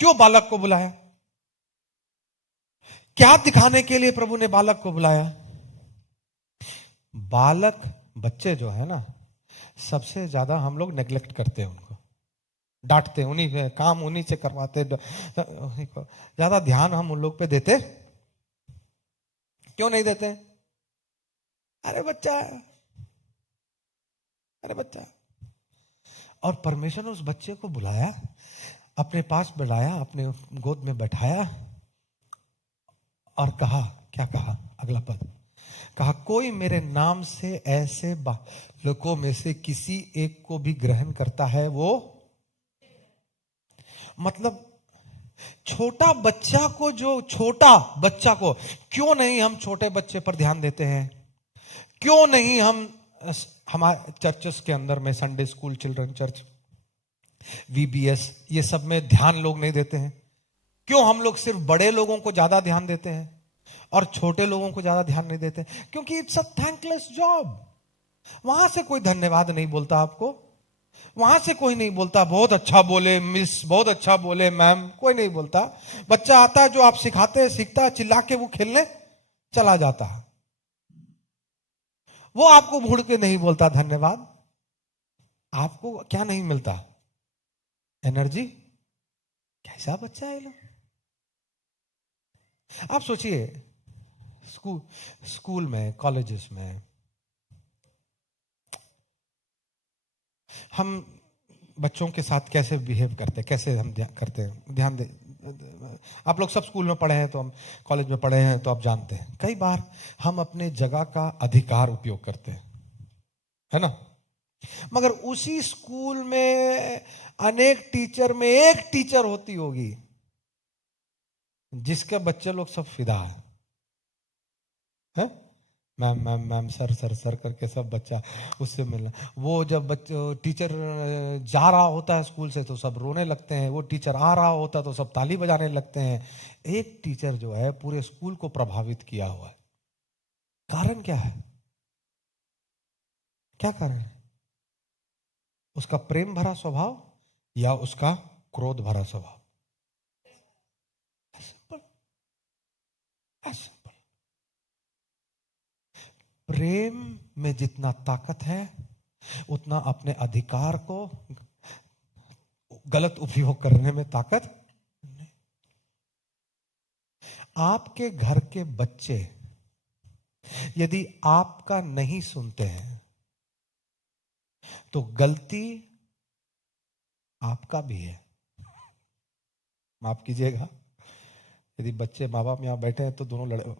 क्यों बालक को बुलाया? क्या दिखाने के लिए प्रभु ने बालक को बुलाया? बालक, बच्चे जो है ना, सबसे ज्यादा हम लोग नेग्लेक्ट करते हैं, उनको डांटते हैं, उन्हीं से काम उन्हीं से करवाते, ज्यादा ध्यान हम उन लोग पे देते क्यों नहीं देते? अरे बच्चा है, अरे बच्चा है। और परमेश्वर ने उस बच्चे को बुलाया, अपने पास बुलाया, अपने गोद में बैठाया और कहा, क्या कहा? अगला पद कहा, कोई मेरे नाम से ऐसे बालकों में से किसी एक को भी ग्रहण करता है, वो मतलब छोटा बच्चा को, जो छोटा बच्चा को, क्यों नहीं हम छोटे बच्चे पर ध्यान देते हैं? क्यों नहीं हम हमारे चर्चेस के अंदर में, Sunday school, children church, VBS, ये सब में ध्यान लोग नहीं देते हैं? क्यों हम लोग सिर्फ बड़े लोगों को ज्यादा ध्यान देते हैं और छोटे लोगों को ज्यादा ध्यान नहीं देते? क्योंकि इट्स अ थैंकलेस जॉब। वहां से कोई धन्यवाद नहीं बोलता आपको, वहां से कोई नहीं बोलता बहुत अच्छा बोले मिस, बहुत अच्छा बोले मैम, कोई नहीं बोलता। बच्चा आता है, जो आप सिखाते हैं सीखता है, चिल्ला के वो खेलने चला जाता है, वो आपको मुड़ के नहीं बोलता धन्यवाद। आपको क्या नहीं मिलता? एनर्जी। कैसा बच्चा है लोग। आप सोचिए, स्कूल में, कॉलेजेस में हम बच्चों के साथ कैसे बिहेव करते हैं, कैसे हम करते हैं, ध्यान दे। आप लोग सब स्कूल में पढ़े हैं, तो हम कॉलेज में पढ़े हैं, तो आप जानते हैं कई बार हम अपने जगह का अधिकार उपयोग करते हैं, है ना? मगर उसी स्कूल में अनेक टीचर में एक टीचर होती होगी जिसके बच्चे लोग सब फिदा है? Ma'am ma'am ma'am, sir sir sir करके सब बच्चा उससे मिलना। वो जब टीचर जा रहा होता है स्कूल से तो सब रोने लगते हैं, वो टीचर आ रहा होता है तो सब ताली बजाने लगते हैं। एक टीचर जो है पूरे स्कूल को प्रभावित किया हुआ है। कारण क्या है? क्या कारण है? उसका प्रेम भरा स्वभाव या उसका क्रोध भरा स्वभाव? सिंपल। प्रेम में जितना ताकत है उतना अपने अधिकार को गलत उपयोग करने में ताकत नहीं। आपके घर के बच्चे यदि आपका नहीं सुनते हैं तो गलती आपका भी है। माफ कीजिएगा, यदि बच्चे, माँ बाप यहां बैठे हैं तो दोनों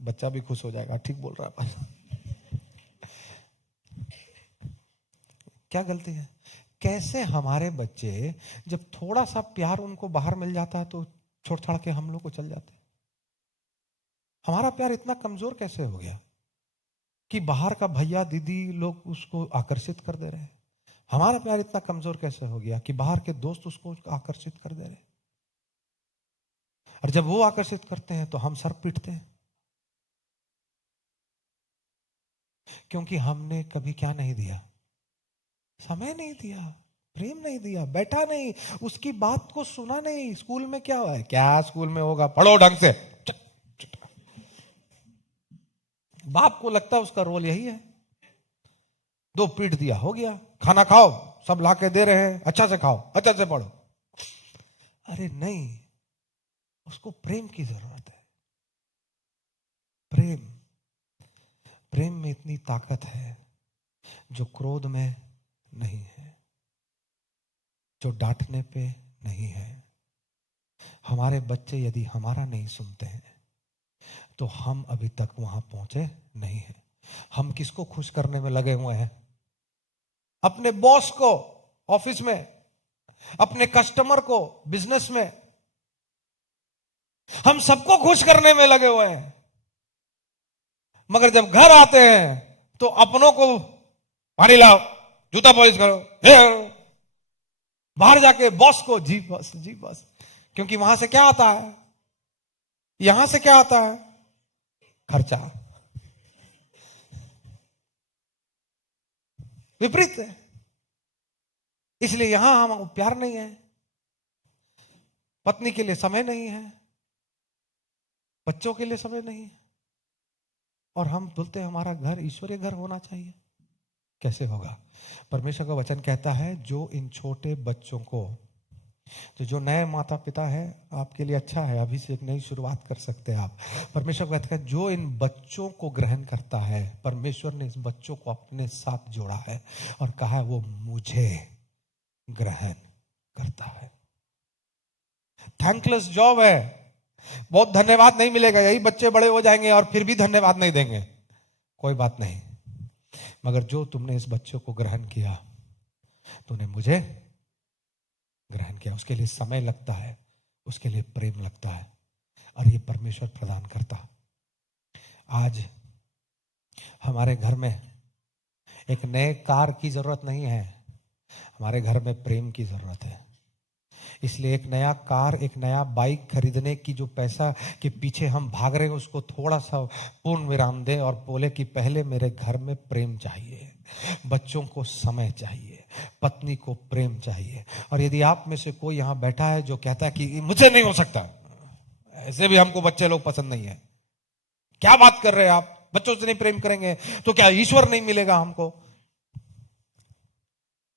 बच्चा भी खुश हो जाएगा, ठीक बोल रहा है। क्या गलती है? कैसे हमारे बच्चे जब थोड़ा सा प्यार उनको बाहर मिल जाता है तो छोड़ छाड़ के हम लोग को चल जाते हैं? हमारा प्यार इतना कमजोर कैसे हो गया कि बाहर का भैया दीदी लोग उसको आकर्षित कर दे रहे हैं? हमारा प्यार इतना कमजोर कैसे हो गया कि बाहर के दोस्त उसको आकर्षित कर दे रहे हैं? और जब वो आकर्षित करते हैं तो हम सर पीटते हैं, क्योंकि हमने कभी क्या नहीं दिया? समय नहीं दिया, प्रेम नहीं दिया, बैठा नहीं, उसकी बात को सुना नहीं। स्कूल में क्या हुआ है? क्या स्कूल में होगा, पढ़ो ढंग से। बाप को लगता है उसका रोल यही है, दो पीट दिया, हो गया, खाना खाओ, सब लाके दे रहे हैं, अच्छा से खाओ, अच्छा से पढ़ो। अरे नहीं, उसको प्रेम की जरूरत है। प्रेम, प्रेम में इतनी ताकत है जो क्रोध में नहीं है, जो डांटने पे नहीं है। हमारे बच्चे यदि हमारा नहीं सुनते हैं तो हम अभी तक वहां पहुंचे नहीं हैं। हम किसको खुश करने में लगे हुए हैं? अपने बॉस को ऑफिस में, अपने कस्टमर को बिजनेस में, हम सबको खुश करने में लगे हुए हैं, मगर जब घर आते हैं तो अपनों को पानी लाओ, जूता पॉलिश करो, ये करो। बाहर जाके बॉस को जी बस जी बस, क्योंकि वहां से क्या आता है, यहां से क्या आता है, खर्चा। विपरीत है। इसलिए यहां हम प्यार नहीं है, पत्नी के लिए समय नहीं है, बच्चों के लिए समय नहीं है, और हम बोलते हैं हमारा घर ईश्वरीय घर होना चाहिए। कैसे होगा? परमेश्वर का वचन कहता है जो इन छोटे बच्चों को, तो जो नए माता पिता है आपके लिए अच्छा है, अभी से एक नई शुरुआत कर सकते हैं आप। परमेश्वर कहता है जो इन बच्चों को ग्रहण करता है, परमेश्वर ने इस बच्चों को अपने साथ जोड़ा है और कहा है वो मुझे ग्रहण करता है। थैंकलेस जॉब है, बहुत धन्यवाद नहीं मिलेगा, यही बच्चे बड़े हो जाएंगे और फिर भी धन्यवाद नहीं देंगे, कोई बात नहीं, मगर जो तुमने इस बच्चे को ग्रहण किया, तूने मुझे ग्रहण किया। उसके लिए समय लगता है, उसके लिए प्रेम लगता है, और ये परमेश्वर प्रदान करता। आज हमारे घर में एक नए कार की जरूरत नहीं है, हमारे घर में प्रेम की जरूरत है। इसलिए एक नया कार, एक नया बाइक खरीदने की जो पैसा के पीछे हम भाग रहे हैं, उसको थोड़ा सा पूर्ण विराम दें और बोले कि पहले मेरे घर में प्रेम चाहिए, बच्चों को समय चाहिए, पत्नी को प्रेम चाहिए। और यदि आप में से कोई यहां बैठा है जो कहता है कि मुझे नहीं हो सकता, ऐसे भी हमको बच्चे लोग पसंद नहीं है, क्या बात कर रहे हैं आप, बच्चों से नहीं प्रेम करेंगे तो क्या ईश्वर नहीं मिलेगा हमको?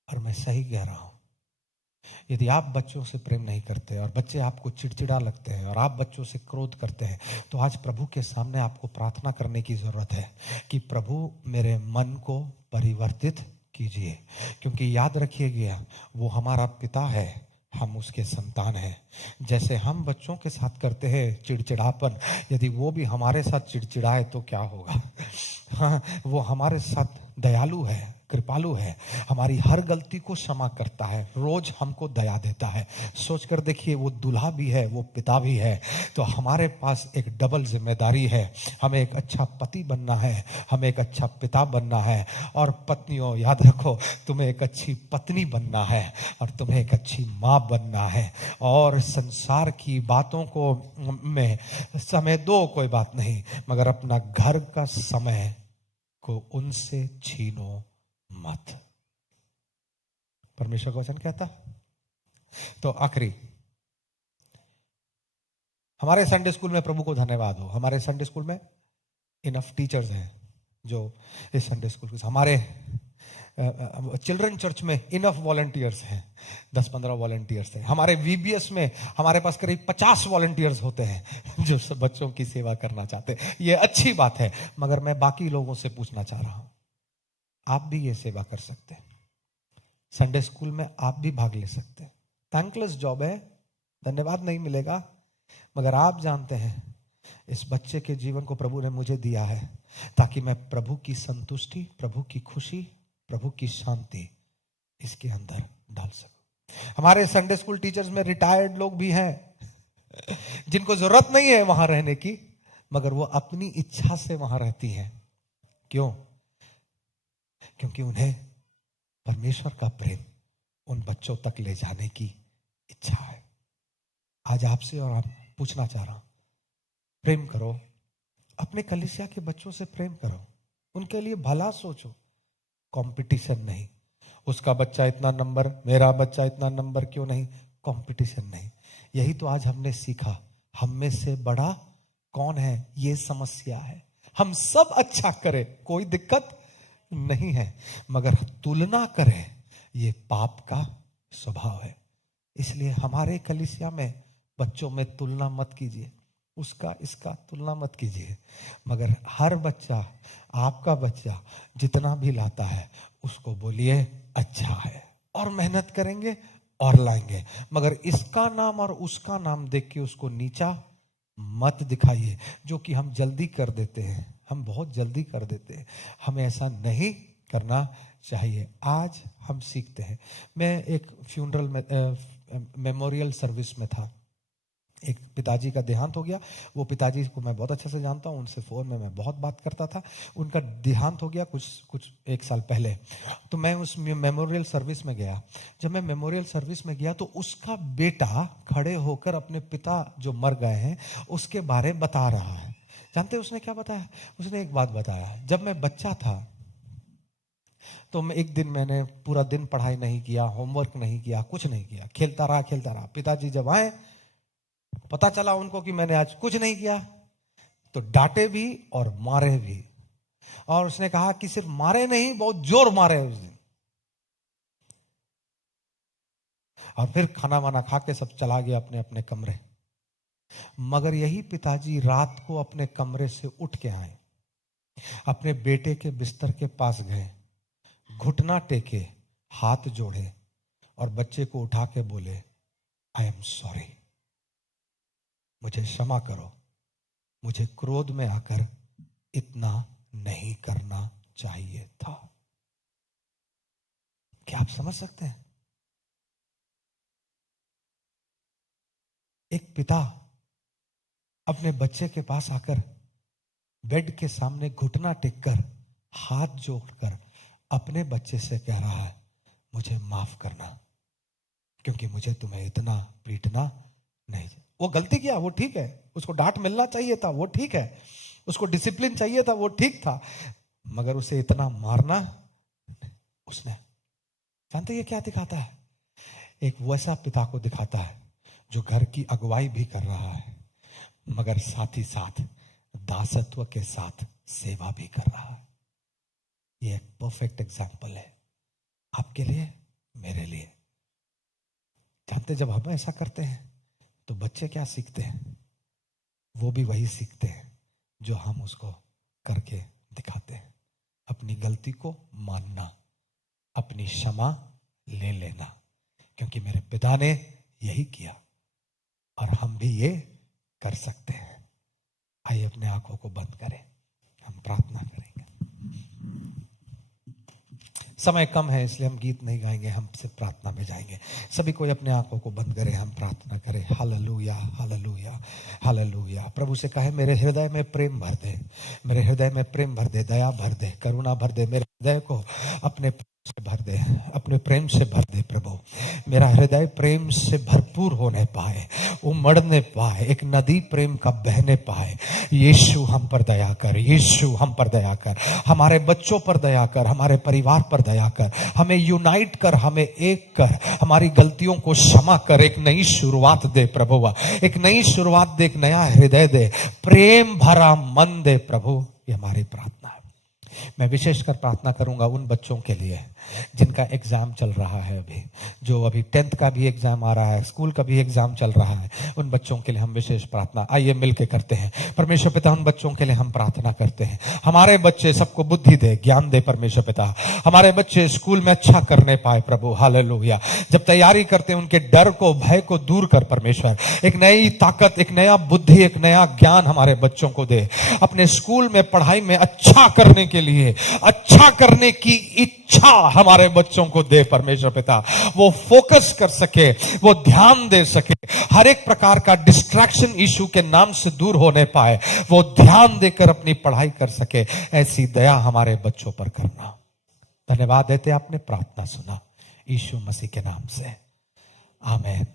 और मैं सही कह रहा हूं, यदि आप बच्चों से प्रेम नहीं करते और बच्चे आपको चिड़चिड़ा लगते हैं और आप बच्चों से क्रोध करते हैं, तो आज प्रभु के सामने आपको प्रार्थना करने की जरूरत है कि प्रभु मेरे मन को परिवर्तित कीजिए। क्योंकि याद रखिएगा वो हमारा पिता है, हम उसके संतान हैं। जैसे हम बच्चों के साथ करते हैं चिड़चिड़ापन, यदि वो भी हमारे साथ चिड़चिड़ाए तो क्या होगा? हाँ, वो हमारे साथ दयालु है, कृपालु है, हमारी हर गलती को क्षमा करता है, रोज हमको दया देता है। सोच कर देखिए, वो दूल्हा भी है, वो पिता भी है, तो हमारे पास एक डबल जिम्मेदारी है। हमें एक अच्छा पति बनना है, हमें एक अच्छा पिता बनना है, और पत्नियों याद रखो तुम्हें एक अच्छी पत्नी बनना है और तुम्हें एक अच्छी माँ बनना है। और संसार की बातों को में समय दो, कोई बात नहीं, मगर अपना घर का समय को उनसे छीनो मत। परमेश्वर का वचन कहता। तो आखिरी, हमारे संडे स्कूल में प्रभु को धन्यवाद हो, हमारे संडे स्कूल में इनफ टीचर्स हैं जो इस संडे स्कूल के, हमारे चिल्ड्रन चर्च में इनफ वॉलंटियर्स हैं, 10-15 वॉलंटियर्स हैं। हमारे वीबीएस में हमारे पास करीब 50 वॉलंटियर्स होते हैं जो सब बच्चों की सेवा करना चाहते हैं। ये अच्छी बात है, मगर मैं बाकी लोगों से पूछना चाह रहा हूं, आप भी ये सेवा कर सकते हैं, संडे स्कूल में आप भी भाग ले सकते हैं। थैंकलेस जॉब है, धन्यवाद नहीं मिलेगा, मगर आप जानते हैं इस बच्चे के जीवन को प्रभु ने मुझे दिया है ताकि मैं प्रभु की संतुष्टि, प्रभु की खुशी, प्रभु की शांति इसके अंदर डाल सकूं। हमारे संडे स्कूल टीचर्स में रिटायर्ड लोग भी हैं जिनको जरूरत नहीं है वहां रहने की, मगर वो अपनी इच्छा से वहां रहती हैं। क्यों? क्योंकि उन्हें परमेश्वर का प्रेम उन बच्चों तक ले जाने की इच्छा है। आज आपसे और आप पूछना चाह रहा हूं, प्रेम करो, अपने कलीसिया के बच्चों से प्रेम करो, उनके लिए भला सोचो, कंपटीशन नहीं, उसका बच्चा इतना नंबर, मेरा बच्चा इतना नंबर क्यों नहीं, कंपटीशन नहीं। यही तो आज हमने सीखा, हम में से बड़ा कौन है, ये समस्या है। हम सब अच्छा करें, कोई दिक्कत नहीं है, मगर तुलना करें, ये पाप का स्वभाव है। इसलिए हमारे कलीसिया में बच्चों में तुलना मत कीजिए, उसका इसका तुलना मत कीजिए, मगर हर बच्चा, आपका बच्चा जितना भी लाता है उसको बोलिए अच्छा है, और मेहनत करेंगे और लाएंगे, मगर इसका नाम और उसका नाम देख के उसको नीचा मत दिखाइए, जो कि हम जल्दी कर देते हैं, हम बहुत जल्दी कर देते हैं। हमें ऐसा नहीं करना चाहिए। आज हम सीखते हैं। मैं एक फ्यूनरल में मेमोरियल सर्विस में था, एक पिताजी का देहांत हो गया। वो पिताजी को मैं बहुत अच्छे से जानता हूँ, उनसे फोन में मैं बहुत बात करता था। उनका देहांत हो गया कुछ 1 साल पहले। तो मैं उस मेमोरियल सर्विस में गया। जब मैं मेमोरियल सर्विस में गया तो उसका बेटा खड़े होकर अपने पिता जो मर गए हैं उसके बारे में बता रहा है। जानते उसने क्या बताया? उसने एक बात बताया, जब मैं बच्चा था तो एक दिन मैंने पूरा दिन पढ़ाई नहीं किया, होमवर्क नहीं किया, कुछ नहीं किया, खेलता रहा। पिताजी जब आए, पता चला उनको कि मैंने आज कुछ नहीं किया, तो डांटे भी और मारे भी। और उसने कहा कि सिर्फ मारे नहीं, बहुत जोर मारे उस दिन। और फिर खाना वाना खा के सब चला गया अपने अपने कमरे। मगर यही पिताजी रात को अपने कमरे से उठ के आए, अपने बेटे के बिस्तर के पास गए, घुटना टेके, हाथ जोड़े और बच्चे को उठा के बोले, आई एम सॉरी, मुझे क्षमा करो, मुझे क्रोध में आकर इतना नहीं करना चाहिए था। क्या आप समझ सकते हैं? एक पिता अपने बच्चे के पास आकर बेड के सामने घुटना टेककर, हाथ जोड़कर अपने बच्चे से कह रहा है, मुझे माफ करना, क्योंकि मुझे तुम्हें इतना पीटना नहीं। वो गलती किया, वो ठीक है, उसको डांट मिलना चाहिए था, वो ठीक है, उसको डिसिप्लिन चाहिए था, वो ठीक था, मगर उसे इतना मारना उसने। जानते ये क्या दिखाता है? एक वैसा पिता को दिखाता है जो घर की अगुवाई भी कर रहा है, मगर साथ ही साथ दासत्व के साथ सेवा भी कर रहा है। ये एक परफेक्ट एग्जाम्पल है आपके लिए, मेरे लिए। जानते जब हम ऐसा करते हैं तो बच्चे क्या सीखते हैं? वो भी वही सीखते हैं जो हम उसको करके दिखाते हैं। अपनी गलती को मानना, अपनी क्षमा ले लेना, क्योंकि मेरे पिता ने यही किया और हम भी ये कर सकते हैं। आइए अपने आंखों को बंद करें, हम प्रार्थना करेंगे। समय कम है इसलिए हम गीत नहीं गाएंगे, हम सिर्फ प्रार्थना में जाएंगे। सभी कोई अपने आंखों को बंद करें, हम प्रार्थना करें। Hallelujah, hallelujah, hallelujah. प्रभु से कहे, मेरे हृदय में प्रेम भर दे, मेरे हृदय में प्रेम भर दे, दया भर दे, करुणा भर दे, मेरे हृदय को अपने से भर दे, अपने प्रेम से भर दे। प्रभु मेरा हृदय प्रेम से भरपूर होने पाए, उमड़ने पाए, एक नदी प्रेम का बहने पाए। यीशु हम पर दया कर, यीशु हम पर दया कर, हमारे बच्चों पर दया कर, हमारे परिवार पर दया कर, हमें यूनाइट कर, हमें एक कर, हमारी गलतियों को क्षमा कर, एक नई शुरुआत दे प्रभु, एक नई शुरुआत दे, एक नया हृदय दे, प्रेम भरा मन दे प्रभु। ये हमारी प्रार्थना है। मैं विशेषकर प्रार्थना करूंगा उन बच्चों के लिए जिनका एग्जाम चल रहा है, जो अभी 10th का भी एग्जाम आ रहा है, स्कूल का भी एग्जाम चल रहा है। उन बच्चों के लिए हम विशेष प्रार्थना आइए मिलके करते हैं। परमेश्वर पिता, उन बच्चों के लिए हम प्रार्थना करते हैं। हमारे बच्चे सबको बुद्धि दे, ज्ञान दे परमेश्वर पिता, हमारे बच्चे स्कूल में अच्छा करने पाए प्रभु। हालेलुया। जब तैयारी करते हैं उनके डर को, भय को दूर कर परमेश्वर, एक नई ताकत, एक नया बुद्धि, एक नया ज्ञान हमारे बच्चों को दे। अपने स्कूल में पढ़ाई में अच्छा करने के लिए, अच्छा करने की इच्छा हमारे बच्चों को दे परमेश्वर पिता। वो फोकस कर सके, वो ध्यान दे सके, हर एक प्रकार का डिस्ट्रैक्शन इशू के नाम से दूर होने पाए, वो ध्यान देकर अपनी पढ़ाई कर सके। ऐसी दया हमारे बच्चों पर करना। धन्यवाद देते आपने प्रार्थना सुना, यीशु मसीह के नाम से, आमीन।